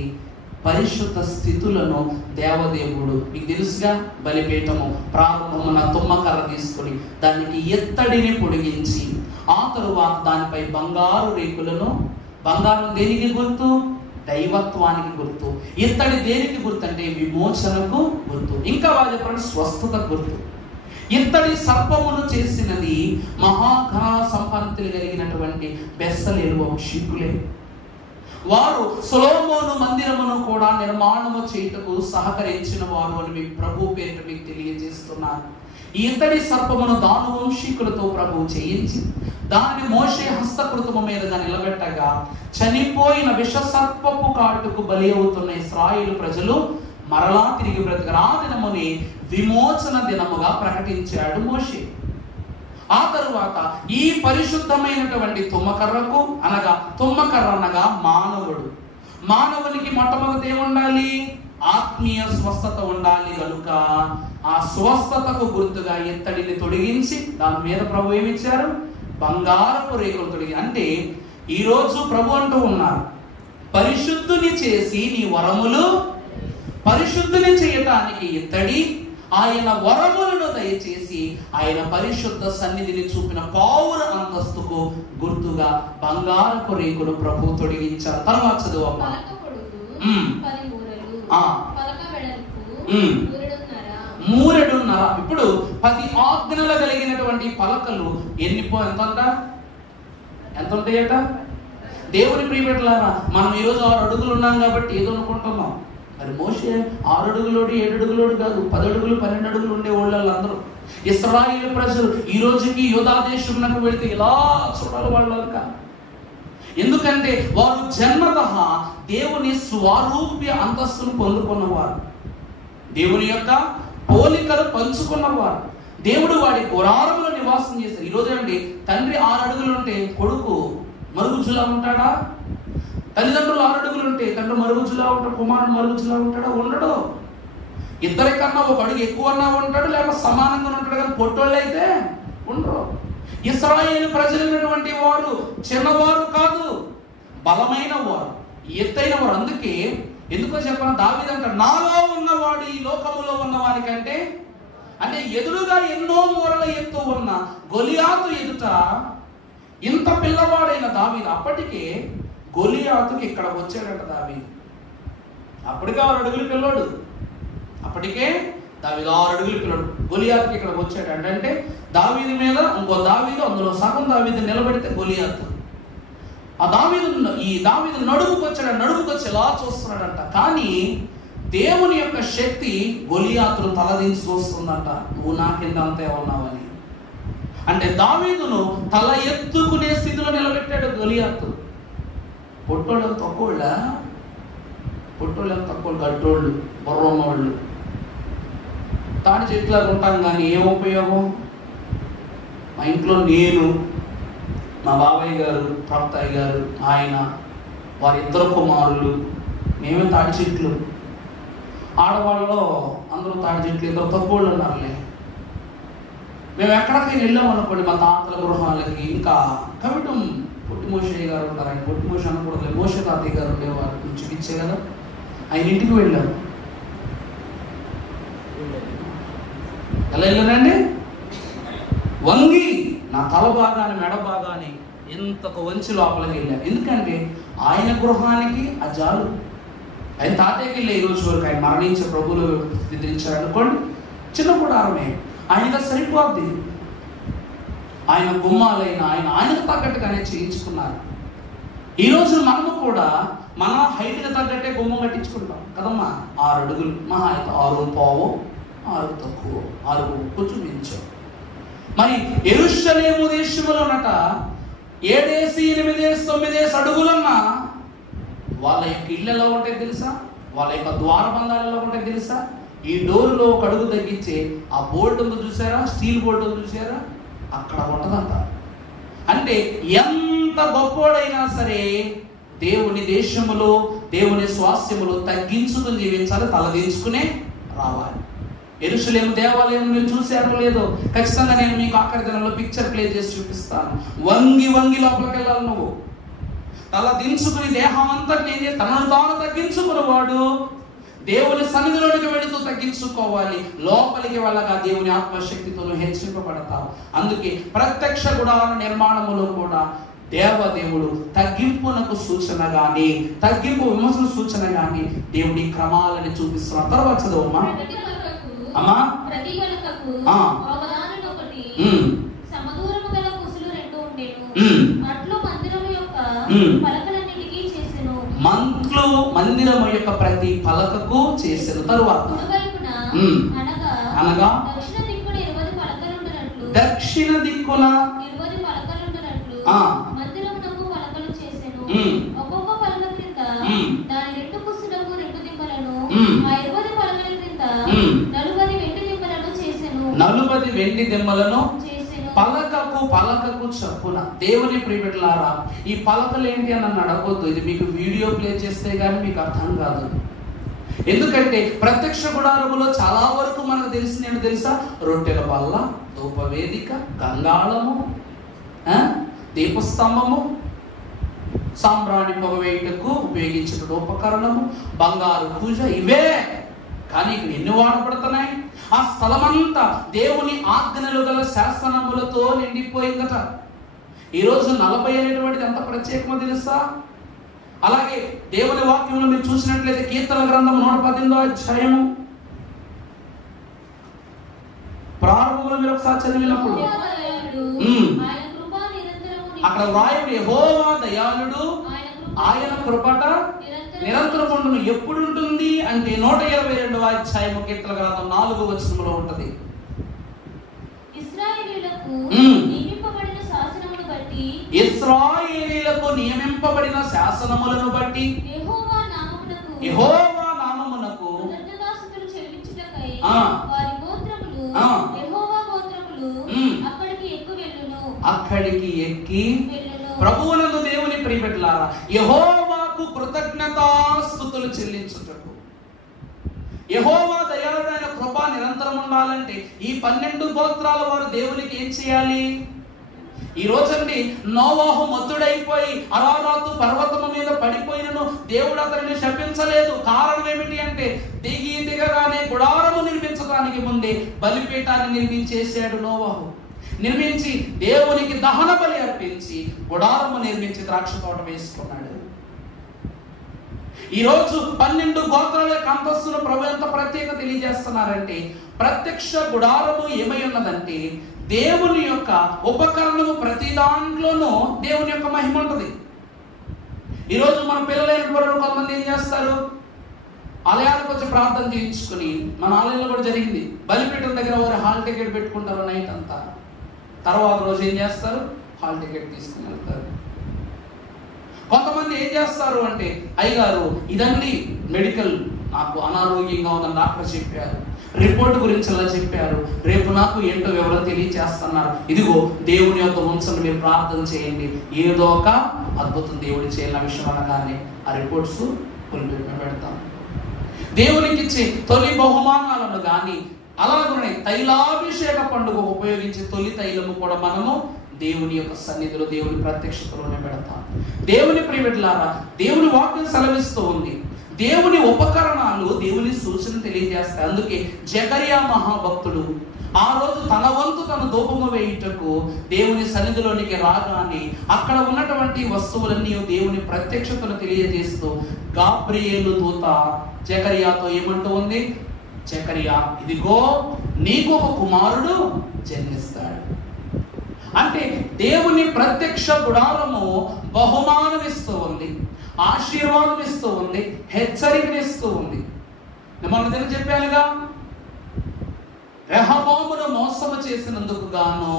పరిశుద్ధ స్థితులను దేవదేవుడు, మీకు తెలుసుగా, బలిపీఠము ప్రారంభమున తుమ్మకర్ర తీసుకుని దానికి ఎత్తడిని పొడిగించి, ఆ తరువాత దానిపై బంగారు రేకులను, బంగారం దేనికి గుర్తు? దైవత్వానికి గుర్తు. ఇత్తడి దేనికి గుర్తు అంటే విమోచనకు గుర్తు. ఇంకా వాళ్ళు చెప్పండి, స్వస్థత గుర్తు. ఇత్తడి సర్పమును చేసినది మహాఘన సంపన్నులు కలిగినటువంటి బెస్సలేలు వంశీకులే. వారు సొలొమోను మందిరమును కూడా నిర్మాణము చేయుటకు సహకరించిన వారు అని మీకు ప్రభు పేరు మీకు తెలియజేస్తున్నారు. ఈ ఇత్తడి సర్పమును దాను వంశీకులతో ప్రభు చేయించి దానిని మోషే హస్తకృతము మీదుగా నిలబెట్టగా చనిపోయిన విష సర్పపు కాటుకు బలి అవుతున్న ఇశ్రాయేలు ప్రజలు మరలా తిరిగి బ్రతికరు. ఆ దినముని విమోచన దినముగా ప్రకటించాడు మోషే. ఆ తరువాత ఈ పరిశుద్ధమైనటువంటి తుమ్మకర్రకు అనగా తుమ్మకర్ర అనగా మానవునికి మొట్టమొదటి ఏముండాలి? ఆత్మీయ స్వస్థత ఉండాలి. కనుక ఆ స్వస్థతకు గుర్తుగా ఇత్తడిని తొడిగించి దాని మీద ప్రభు ఏమిచ్చారు? బంగారపు రేకులు తొడిగి. అంటే ఈరోజు ప్రభు అంటూ ఉన్నారు, పరిశుద్ధుని చేసి నీ వరములు పరిశుద్ధుని చేయటానికి ఇత్తడి, ఆయన వరములను దయచేసి ఆయన పరిశుద్ధ సన్నిధిని చూపిన పౌర అంతస్తుకు గుర్తుగా బంగారపు రేకులు ప్రభు తొడిగించారు. తర్వాత చదువమ్మా. 3.5. ఇప్పుడు 10 ఆజ్ఞలు కలిగినటువంటి పలకలు ఎంత ఉంటాయట? దేవుని ప్రియబిడ్డలారా, మనం ఈరోజు 6 అడుగులు ఉన్నాం కాబట్టి ఏదో అనుకుంటున్నాం. మరి మోషే 6 అడుగులోడు 7 అడుగులోడు కాదు, 10 అడుగులు 12 అడుగులు ఉండే వాళ్ళందరూ ఇశ్రాయేలు ప్రజలు ఈ రోజుకి యూదా దేశంకు వెళితే ఇలా చూడాలి వాళ్ళంతా. ఎందుకంటే వారు జన్మతః దేవుని స్వరూప్య అంతస్తును పొందుకున్నవారు, దేవుని యొక్క పోలికలు పంచుకున్నవారు. దేవుడు వాడి గుడారములో నివాసం చేశారు. ఈరోజు అండి తండ్రి 6 అడుగులు ఉంటే కొడుకు మరుగుజ్జులా ఉంటాడా? తల్లిదండ్రులు 6 అడుగులు ఉంటే తండ్రి మరుగుజ్జులా ఉంటాడు, కుమారుడు మరుగుజ్జులా ఉంటాడా? ఉండడు. ఇద్దరికన్నా 1 అడుగు ఎక్కువన్నా ఉంటాడు, లేక సమానంగా ఉంటాడు. కానీ పొట్టోళ్ళు అయితే ఉండరు. ఇశ్రాయేలు ప్రజలైనటువంటి వారు చిన్నవారు కాదు, బలమైన వారు, ఎత్తైన వారు. అందుకే ఎందుకో చెప్పిన దావీదు అంటాడు, నాలో ఉన్నవాడు ఈ లోకములో ఉన్నవారి కంటే, అంటే ఎదురుగా ఎన్నో మూరల ఎత్తు ఉన్న గొలియాతు ఎదుట ఇంత పిల్లవాడైన దావీదు, అప్పటికే గొలియాతుకి ఇక్కడ వచ్చాడంట దావీదు. అప్పటికే 6 అడుగులు పిల్లోడు, అప్పటికే దావీదు 6 అడుగులు పిల్లోడు. గొలియాతుకి ఇక్కడ వచ్చాడు అంటే దావీదు మీద ఇంకో దావీదు, అందులో సగం దావీదు నిలబెడితే గొలియాతు. ఈ దావీదు నడుముకు వచ్చాడు, నడుముకు వచ్చి ఎలా చూస్తున్నాడంట. కానీ దేవుని యొక్క శక్తి గొలియాతును తలదించి చూస్తుందంట, నువ్వు నాకింద అంతే ఉన్నావని. అంటే దావీదును తల ఎత్తుకునే స్థితిలో నిలబెట్టాడు గొలియాతు. పొట్టోళ్ళు ఎంత తక్కువ, గట్టోళ్ళు, బొర్రమ్మోళ్ళు. తాడి చెట్లాగా ఉంటాం కానీ ఏం ఉపయోగం? మా ఇంట్లో నేను, మా బాబాయ్ గారు, ప్రవక్తయ్య గారు, ఆయన, వారి 2 కుమారులు, మేమే తాడి చెట్లు. ఆడవాళ్ళలో అందరూ తాడి చెట్లు, 2 తక్కువళ్ళు ఉన్నారులే. మేము ఎక్కడికైనా వెళ్ళాం అనుకోండి, మా తాతల గృహాలకి, ఇంకా కవిటం పొట్టి మోషయ్య గారు ఉంటారు, ఆయన పొట్టి మోష అనకూడదు, మోషే తాతయ్య గారు ఉండేవారు, చూపించే కదా, ఆయన ఇంటికి వెళ్ళాం. ఎలా వెళ్ళానండి? వంగి నా తల భాగాన్ని, మెడ భాగాన్ని ఇంతకు వంచి లోపలికి వెళ్ళాను. ఎందుకంటే ఆయన గృహానికి అజాలు. ఆయన తాతయ్యకి వెళ్ళే ఈ రోజు వరకు, ఆయన మరణించే ప్రభువులు నిద్రించారు అనుకోండి, చిన్న గుడారమే, ఆయనగా సరిపోద్ది. ఆయన గుమ్మాలైన ఆయనకు తగ్గట్టుగానే చేయించుకున్నారు. ఈరోజు మనము కూడా మన హైట్కి తగ్గట్టే గుమ్మం కట్టించుకుంటాం కదమ్మా. 6 అడుగులు, మహా అయితే 6.5, 6 తక్కువ, 6 కొంచెం మించాం. మరి యెరూషలేము దేశములోనట 7, 8, 9 అడుగులన్నా వాళ్ళ యొక్క ఇళ్ళు ఎలా ఉంటాయి తెలుసా? వాళ్ళ యొక్క ద్వారబంధాలు ఎలా ఉంటాయి తెలుసా? ఈ డోరులో 1 అడుగు తగ్గించే ఆ బోల్ట్ ఉందో చూసారా, స్టీల్ బోల్ట్ ఉందో చూసారా, అక్కడ ఉంటదంట. అంటే ఎంత గొప్పోడైనా సరే దేవుని దేశములో, దేవుని స్వాస్థ్యములో తగ్గించుకుని జీవించాలి, తలదించుకునే రావాలి. యెరూషలేము దేవాలయం మీరు చూశారో లేదో, ఖచ్చితంగా నేను మీకు ఆఖరి దినంలో పిక్చర్ ప్లే చేసి చూపిస్తాను. వంగి లోపలికి వెళ్ళాలి. నువ్వు తల దించుకుని దేహం అంతా తనను తాను తగ్గించుకున్నవాడు దేవుని సన్నిధిలోనికి వెళుతూ తగ్గించుకోవాలి. లోపలికి వెళ్ళగా దేవుని ఆత్మశక్తితో హెచ్చింపబడతావు. అందుకే ప్రత్యక్ష గుడార నిర్మాణములో కూడా దేవదేవుడు తగ్గింపునకు సూచన గాని, తగ్గింపు విమర్శన సూచన గాని దేవుని క్రమాలని చూపిస్తున్నారు. తర్వాత చదువమ్మా. అమ్మా, సమదూరము గల కుసులు 2 ఉండెను. అట్లు మందిరము యొక్క పలకలన్నిటికీ చేసెను. మందిరము యొక్క ప్రతి పలకకు చేసెను. తరువాత అనగా దక్షిణ దిక్కున మందిరమునకు పలకలు చేసెను. ఒక్కొక్క పలక క్రింద దాని 2 కుసులకు 2 దిమ్మలను, ఆ 20 పలకల క్రింద 40 వెండి దిమ్మలను చేసెను. 40 వెండి దిమ్మలను పలకకు చప్పున. దేవుని ప్రియబిడ్డలారా, ఈ పలకలు ఏంటి అని నన్ను అడగొద్దు. ఇది మీకు వీడియో ప్లే చేస్తే గానీ మీకు అర్థం కాదు. ఎందుకంటే ప్రత్యక్ష గుడారములో చాలా వరకు మనకు తెలిసింది తెలుసా? రొట్టెల బల్ల, ధూపవేదిక, గంగాళము, దీపస్తంభము, సాంబ్రాణి పొగ వేయుటకు ఉపయోగించిన ఉపకరణము, బంగారు పూజ, ఇవే. కానీ ఇక్కడ ఎన్ని వాడబడుతున్నాయి? ఆ స్థలమంతా దేవుని ఆజ్ఞలు గల శాసనములతో నిండిపోయిందట. ఈరోజు 40 అనేటువంటిది ఎంత ప్రత్యేకమో తెలుసా? అలాగే దేవుని వాక్యంలో మీరు చూసినట్లయితే కీర్తన గ్రంథం 118వ అధ్యాయము ప్రారంభంలో మీరు ఒకసారి చదివినప్పుడు అక్కడ వ్రాయబడి యెహోవా దయాళుడు, ఆయన కృపట నిరంతరం ఉండును. ఎప్పుడు ఉంటుంది అంటే 122వ అధ్యాయము కీర్తన గ్రంథం 4వ వచనంలో ఉంటది. ఇశ్రాయేలీయులకు నియమింపబడిన శాసనములను బట్టి యెహోవా నామమునకు కృతజ్ఞతాస్తుతులు చెల్లించుటకై వారి గోత్రములు యెహోవా గోత్రములు అక్కడికి ఎక్కి ప్రభువునందు దేవుని ప్రియబిడ్డలారా, యెహోవాకు కృతజ్ఞతాస్తుతులు చెల్లించుటకు, యెహోవా దయాళుడైన కృప నిరంతరం ఉండాలంటే ఈ 12 గోత్రాల వారు దేవునికి ఏం చేయాలి? ఈ రోజండి నోవాహు మత్తుడైపోయి అరారాతు పర్వతము మీద పడిపోయినను దేవుడు అతనిని శపించలేదు. కారణం ఏమిటి అంటే దిగగానే గుడారము నిర్మించడానికి ముందే బలిపీఠాన్ని నిర్మించేశాడు నోవాహు. నిర్మించి దేవునికి దహన బలి అర్పించి గుడారము నిర్మించి ద్రాక్ష తోట వేసుకున్నాడు. ఈ రోజు 12 గోత్రాల యొక్క అంతస్తును ప్రభు ఎంత ప్రత్యేక తెలియజేస్తున్నారంటే, ప్రత్యక్ష గుడారము ఏమై ఉన్నదంటే దేవుని యొక్క ఉపకరణము ప్రతి దాంట్లోనూ దేవుని యొక్క మహిమ ఉంటుంది. ఈరోజు మన పిల్లలైన కొంతమంది ఏం చేస్తారు? ఆలయానికి వచ్చి ప్రార్థన చేయించుకుని, మన ఆలయంలో కూడా జరిగింది, బలిపీఠం దగ్గర వారు హాల్ టికెట్ పెట్టుకుంటారు నైట్ అంతా. తర్వాత రోజు ఏం చేస్తారు? హాల్ టికెట్ తీసుకుని వెళ్తారు. కొంతమంది ఏం చేస్తారు అంటే, అయ్యగారు ఇదండి మెడికల్, నాకు అనారోగ్యంగా ఉందని డాక్టర్ చెప్పారు, రిపోర్ట్ గురించి అలా చెప్పారు, రేపు నాకు ఏంటో వివరం తెలియచేస్తున్నారు, ఇదిగో దేవుని యొక్క వంశం మీరు ప్రార్థన చేయండి, ఏదో ఒక అద్భుతం దేవుడు చేయాలన్న విషయం అనగానే ఆ రిపోర్ట్స్ పెడతాం. దేవునికి ఇచ్చే తొలి బహుమానాలను కానీ అలాగనే తైలాభిషేక పండుగ ఉపయోగించే తొలి తైలము కూడా మనము దేవుని యొక్క సన్నిధిలో దేవుని ప్రత్యక్షతలోనే పెడతాం. దేవుని ప్రియబిడ్డలారా, దేవుని వాక్యం సెలవిస్తూ ఉంది, దేవుని ఉపకరణాలు దేవుని సూచన తెలియజేస్తాయి. అందుకే జకరియా మహాభక్తుడు ఆ రోజు తన వంతు తన ధూపము వేయుటకు దేవుని సన్నిధిలోనికి రాగానే అక్కడ ఉన్నటువంటి వస్తువులన్నీ దేవుని ప్రత్యక్షతను తెలియజేస్తూ గాబ్రియేలు దూత జకరియాతో ఏమంటూ ఉంది? జకరియా, ఇదిగో నీకు ఒక కుమారుడు జన్మిస్తాడు. అంటే దేవుని ప్రత్యక్ష గుడారము బహుమానం ఇస్తూ ఉంది, ఆశీర్వాదం ఇస్తూ ఉంది, హెచ్చరికనిస్తూ ఉంది. మొన్న నేను చెప్పానుగా, రెహబామును మోసము చేసినందుకు గాను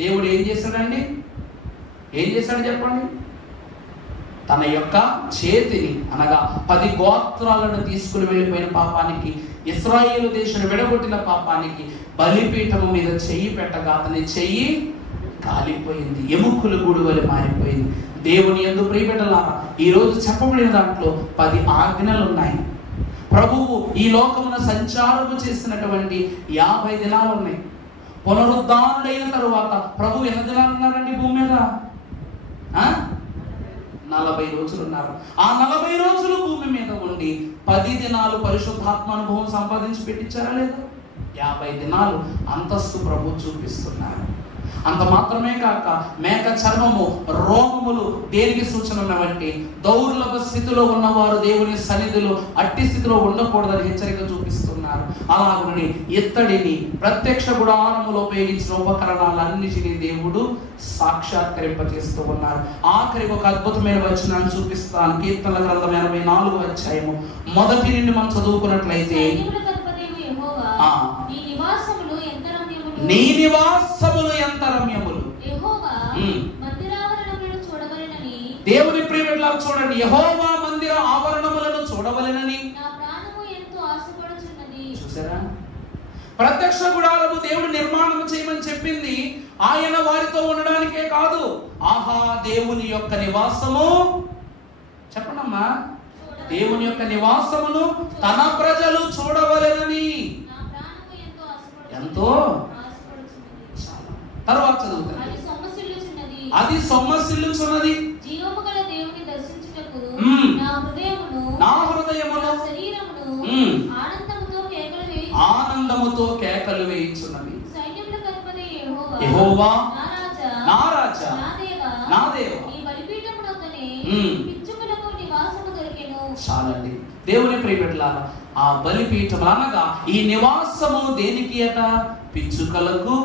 దేవుడు ఏం చేశాడండి? ఏం చేశాడు చెప్పండి? తన యొక్క చేతిని అనగా 10 గోత్రాలను తీసుకుని వెళ్ళిపోయిన పాపానికి, ఇశ్రాయేలు దేశాన్ని విడగొట్టిన పాపానికి బలిపీఠము మీద చెయ్యి పెట్టగా అతని చెయ్యి కాలిపోయింది, ఎముకలు గూడు వలె మారిపోయింది. దేవుని యందు ప్రియబిడ్డలారా, ఈ రోజు చెప్పబడిన దాంట్లో 10 ఆజ్ఞలు ఉన్నాయి. ప్రభువు ఈ లోకమున సంచారము చేసినటువంటి 50 దినాలు ఉన్నాయి. పునరుద్ధానుడైన తరువాత ప్రభు ఎన్ని దినాలు ఉన్నారండి భూమి మీద? 40 రోజులు ఉన్నారు. ఆ 40 రోజులు భూమి మీద ఉండి 10 దినాలు పరిశుద్ధాత్మ అనుభవం సంపాదించి పెట్టించారా లేదా? 50 దినాలు అంతస్తు ప్రభు చూపిస్తున్నారు. అంత మాత్రమే కాక మేక చర్మము, రోమములు దేనికి సూచన ఉన్నవంటే దౌర్లభ స్థితిలో ఉన్నవారు దేవుని సన్నిధిలో అట్టి స్థితిలో ఉండకూడదని హెచ్చరిక చూపిస్తున్నారు. అలాగని ఇత్తడిని ప్రత్యక్ష గుడారములో ఉపయోగించిన ఉపకరణాలన్నిటినీ దేవుడు సాక్షాత్కరింపజేస్తూ ఉన్నారు. ఆఖరి ఒక అద్భుతమైన వచనాన్ని చూపిస్తాను. కీర్తనల గ్రంథం 84వ అధ్యాయము 1 నుండి మనం చదువుకున్నట్లయితే, నీ నివాసములు ఎంత రమ్యములు. దేవుని ప్రియమిట్లాగా చూడండి, యెహోవా మందిర ఆవరణములను చూడవలెనని. చూసారా, ప్రత్యక్ష గుడారము దేవుడు నిర్మాణం చేయమని చెప్పింది ఆయన వారితో ఉండడానికే కాదు. ఆహా, దేవుని యొక్క నివాసము, చెప్పండమ్మా, దేవుని యొక్క నివాసమును తన ప్రజలు చూడవలెనని ఎంతో. తర్వాత చదువుతాను, అది సొమ్మసిల్లుచున్నది, నా హృదయమును ఆనందముతో కేకలు వేయించున్నది. యెహోవా నా రాజా, నా దేవా. చాలండి. దేవుని ప్రియబిడ్డలారా, ఆ బలిపీఠం అనగా ఈ నివాసము దేనికి అట? పిచ్చుకలకు.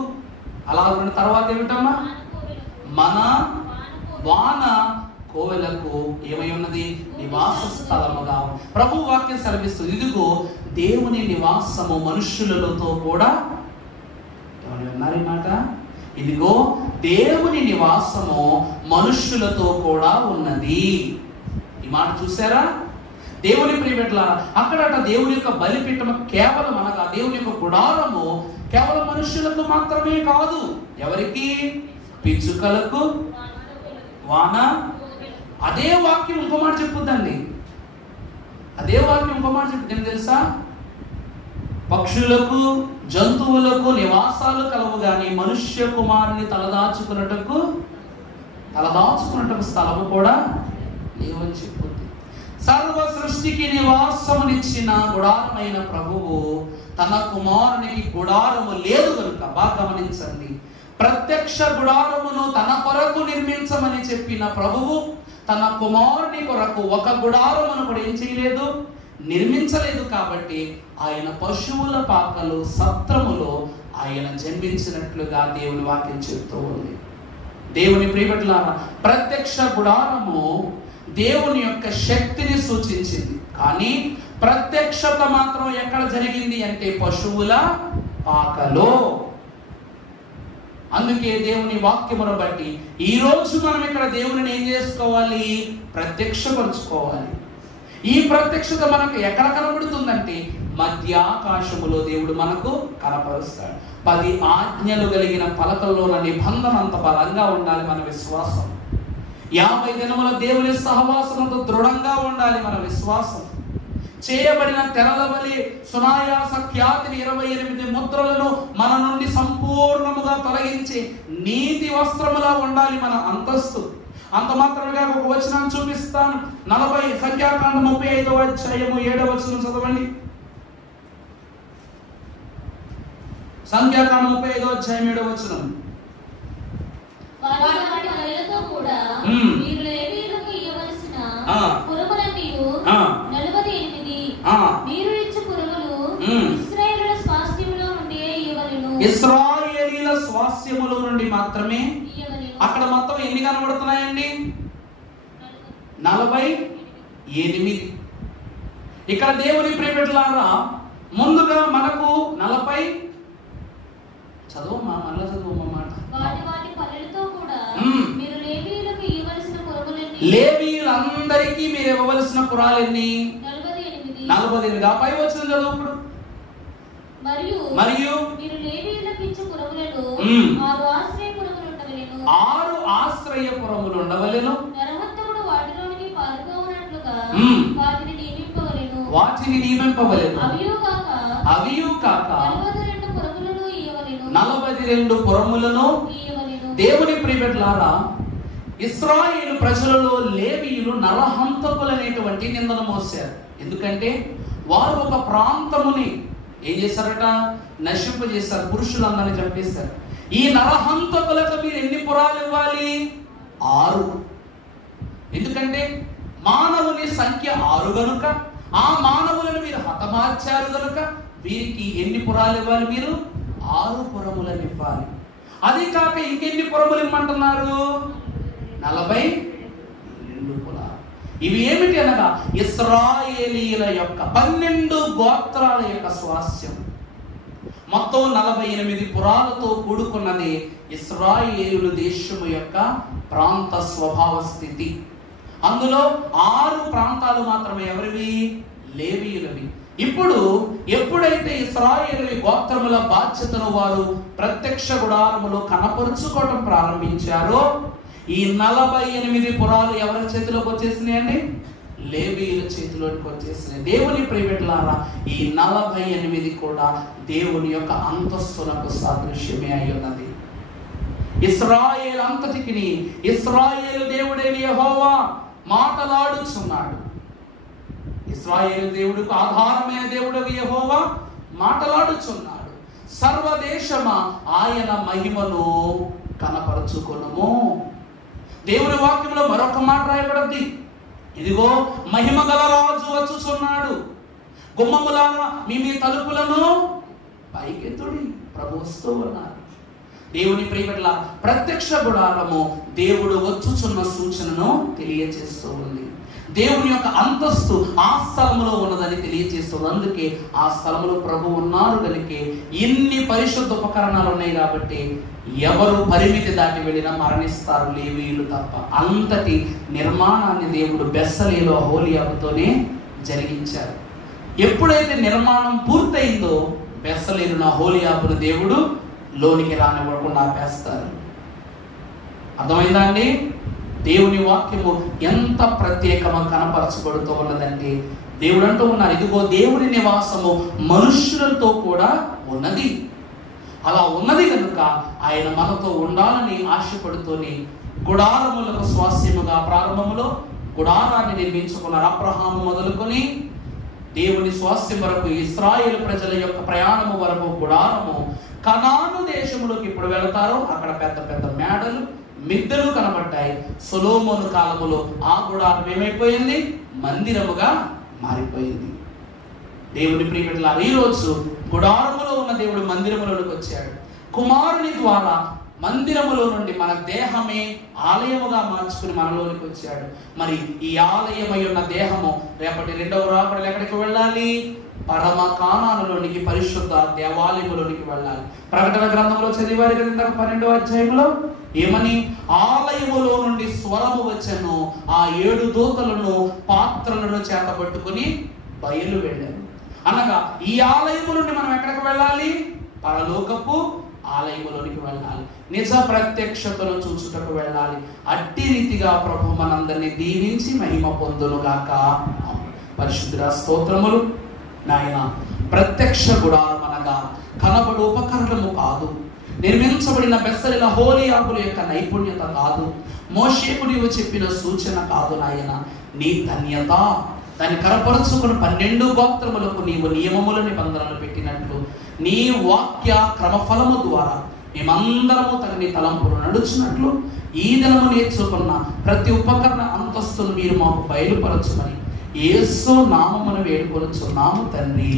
అలా తర్వాత ఏమిటమ్మా? మన వాన కోవెలకు ఏమై ఉన్నది? నివాస స్థలముగా. ప్రభు వాక్యం సెలవిస్తుంది, ఇదిగో దేవుని నివాసము మనుష్యులతో కూడా. ఏమని విన్నారు ఈ మాట? ఇదిగో దేవుని నివాసము మనుష్యులతో కూడా ఉన్నది. ఈ మాట చూసారా? దేవుని ప్రియబిడ్డలారా, అక్కడట దేవుని యొక్క బలిపీఠము కేవలం అనగా దేవుని యొక్క గుడారము కేవలం మనుష్యులకు మాత్రమే కాదు. ఎవరికి? పిచ్చుకలకు, వాన. అదే వాక్యం ఇంకో మాట చెప్పుద్దండి. అదే వాక్యం ఇంకో మాట చెప్పుద్ది తెలుసా? పక్షులకు, జంతువులకు నివాసాలు కలవు గాని మనుష్య కుమారుని తలదాచుకున్నటకు స్థలము కూడా లేవని చెప్పుద్ది. సర్వ సృష్టికి నివాసమునిచ్చిన గుడారమైన ప్రభువు తన కుమారునికి గుడారము లేదు కనుక, బాగా గమనించండి, ప్రత్యక్ష గుడారమును తన కొరకు నిర్మించమని చెప్పిన ప్రభువు తన కుమారుని కొరకు ఒక గుడారమును కూడా ఏం చేయలేదు? నిర్మించలేదు. కాబట్టి ఆయన పశువుల పాకలు సత్రములో ఆయన జన్మించినట్లుగా దేవుని వాక్యం చెప్తూ ఉంది. దేవుని ప్రియబిడ్డలారా, ప్రత్యక్ష గుడారము దేవుని యొక్క శక్తిని సూచించింది. కానీ ప్రత్యక్షత మాత్రం ఎక్కడ జరిగింది అంటే పశువుల పాకలో. అందుకే దేవుని వాక్యమును బట్టి ఈ రోజు మనం ఇక్కడ దేవుని ఏం చేసుకోవాలి? ప్రత్యక్షపరుచుకోవాలి. ఈ ప్రత్యక్షత మనకు ఎక్కడ కనబడుతుందంటే మధ్యాకాశములో దేవుడు మనకు కనపరుస్తాడు. 10 ఆజ్ఞలు కలిగిన పలకల్లోన నిబంధన అంత బలంగా ఉండాలి మన విశ్వాసం. 50 దినముల దేవుని సహవాసంతో దృఢంగా ఉండాలి మన విశ్వాసం. చేయబడిన తెరల వలె సునాయాస ఖ్యాతిని 28 ముద్రలను మన నుండి సంపూర్ణముగా తొలగించి నీతి వస్త్రములా ఉండాలి మన అంతస్తు. అంత మాత్రమే ఒక వచనాన్ని చూపిస్తాను. 40 సంఖ్యాకాండం 35వ అధ్యాయము 7వ వచనం చదవండి. సంఖ్యాకాండం 35వ అధ్యాయం 7వ వచనం. ఇశ్రాయేలీయుల స్వాస్థ్యములో నుండి మాత్రమే. అక్కడ మొత్తం ఎన్ని కనబడుతున్నాయండి? 48. ఇక్కడ దేవుని ప్రియబిడ్డలారా, ముందుగా మనకు 40 చదువుమా, మళ్ళా చదువుమా మాట. లేవీయులందరికీ మీరు ఇవ్వవలసిన పురాలెన్ని? 48. ఆ పై వచ్చిన చదువు ఇప్పుడు. మరియు 6 ఆశ్రయపురములు ఉండవలెను. వాటిని నియమింపవలెను. అవియు కాక 42 పురములను. దేవుని ప్రియబిడ్డలారా, ఇశ్రాయేలు ప్రజలలో లేవీయులు నరహంతకులనేటువంటి నిందను మోసారు. ఎందుకంటే వారు ఒక ప్రాంతముని ఏం చేశారట? నశింపజేశారు, పురుషులందరినీ చంపేశారు. ఈ నరహంతకులకు మీరు ఎన్ని పురాలు ఇవ్వాలి? 6. ఎందుకంటే మానవుని సంఖ్య 6 గనుక, ఆ మానవులను మీరు హతమార్చారు గనుక వీరికి ఎన్ని పురాలు ఇవ్వాలి? మీరు 6 పురములను ఇవ్వాలి. అది కాక ఇంకెన్ని పురములు ఇమ్మంటున్నారు? 42 పురాలు. ఇవి ఏమిటి అనగా ఇశ్రాయేలీయుల యొక్క 12 గోత్రాల యొక్క స్వాస్థ్యం. మొత్తం 48 పురాలతో కూడుకున్నది ఇశ్రాయేలు దేశము యొక్క ప్రాంత స్వభావ స్థితి. అందులో 6 ప్రాంతాలు మాత్రమే ఎవరివి? లేవీయులవి. ఇప్పుడు ఎప్పుడైతే ఇశ్రాయేలు గోత్రముల బాధ్యతను వారు ప్రత్యక్ష గుడారములో కనపరుచుకోవడం ప్రారంభించారో ఈ 48 పురాలు ఎవరి చేతిలోకి వచ్చేసినాయండి? లేవీయుల చేతిలోకి వచ్చేసినాయి. దేవుని ప్రియబిడ్డలారా, ఈ 48 కూడా దేవుని యొక్క అంతస్తునకు సాదృశ్యమే అయి ఉన్నది. ఇశ్రాయేలు అంతటికి ఇశ్రాయేలు దేవుడైన యెహోవా మాటలాడుచున్నాడు. ఇశ్రాయేలు దేవుడికి ఆధారమైన దేవుడు యెహోవా మాటలాడుచున్నాడు. సర్వదేశమా ఆయన మహిమను కనపరచుకొనుము. దేవుని వాక్యంలో మరొక మాట రాయబడింది, ఇదిగో మహిమ గల రాజు వచ్చుచున్నాడు, గుమ్మములారా మీ తలుపులను పైకెత్తుడి. ప్రభు వస్తూ ఉన్నారు. దేవుని ప్రియబిడ్డల ప్రత్యక్ష గుడారము దేవుడు వచ్చుచున్న సూచనను తెలియజేస్తూ ఉంది. దేవుని యొక్క అంతస్తు ఆ స్థలంలో ఉన్నదని తెలియజేస్తుంది. అందుకే ఆ స్థలంలో ప్రభు ఉన్నారు కనుక ఇన్ని పరిశుద్ధ ఉపకరణాలు ఉన్నాయి కాబట్టి ఎవరు పరిమితి దాటి వెళ్ళినా మరణిస్తారు, లేవీయులు తప్ప. అంతటి నిర్మాణాన్ని దేవుడు బెత్సలేలో అహోలీయాబుతోనే జరిగించారు. ఎప్పుడైతే నిర్మాణం పూర్తయిందో బెత్సలేలును అహోలీయాబును దేవుడు లోనికి రానివ్వకుండా ఆపేస్తారు. అర్థమైందా అండి? దేవుని వాక్యము ఎంత ప్రత్యేకంగా కనపరచబడుతూ ఉన్నదంటే దేవుడు అంటూ ఉన్నారు, ఇదిగో దేవుని నివాసము మనుష్యులతో కూడా ఉన్నది. అలా ఉన్నది కనుక ఆయన మనతో ఉండాలని ఆశపడుతూనే గుడారములకు స్వాస్యముగా ప్రారంభములో గుడారాన్ని నిర్మించుకున్నారు. అబ్రహాము మొదలుకొని దేవుని స్వాస్యం వరకు, ఇశ్రాయేలు ప్రజల యొక్క ప్రయాణము వరకు గుడారము. కనాను దేశములోకి ఇప్పుడు వెళతారో అక్కడ పెద్ద పెద్ద మేడలు, మిద్దెలు కనబడ్డాయి. సొలొమోను కాలములో ఆ గుడారం ఏమైపోయింది? మందిరముగా మారిపోయింది. దేవుని ప్రియబిడ్డలారా, ఈ రోజు గుడారములో ఉన్న దేవుడు మందిరములోకి వచ్చాడు. కుమారుని ద్వారా మందిరములో నుండి మన దేహమే ఆలయముగా మార్చుకుని మనలోనికి వచ్చాడు. మరి ఈ ఆలయమై ఉన్న దేహము రేపటి 2వ రాకడలో ఎక్కడికి వెళ్ళాలి? పరమ కానానులోనికి, పరిశుద్ధ దేవాలయములోనికి వెళ్ళాలి. ప్రకటన గ్రంథంలో చదివారు కదా 12వ అధ్యాయంలో ఏమని? ఆలయములో నుండి స్వరము వచ్చెను, ఆ 7 దూతలను పాత్రలను చేతబట్టుకుని బయలు వెళ్ళారు. అనగా ఈ ఆలయము నుండి మనం ఎక్కడికి వెళ్ళాలి? పరలోకపు ఆలయములోనికి వెళ్ళాలి. నిజ ప్రత్యక్షతను చూచుటకు వెళ్ళాలి. అట్టి రీతిగా ప్రభు మనందరినీ దీవించి మహిమ పొందునుగాక. పరిశుద్ధ స్తోత్రములు. నాయన, ప్రత్యక్ష గుడారం అనగా కనబడు ఉపకరణము కాదు, నిర్మించబడిన బెత్సలేల అహోలీయాబుల యొక్క నైపుణ్యత కాదు, మోషేకు నీవు చెప్పిన సూచన కాదు నాయన. నీ ధన్యత దాన్ని కనపరుచుకుని 12 గోత్రములకు నీవు నియమముల నిబంధనలు పెట్టినట్లు నీ వాక్య క్రమఫలము ద్వారా మేమందరము తగిన తలంపులు నడుచున్నట్లు ఈ దినము నేర్చుకున్న ప్రతి ఉపకరణ అంతస్తును మీరు మాకు బయలుపరచుమని యేసు నామమున వేడుకొనుచున్నాము తండ్రి.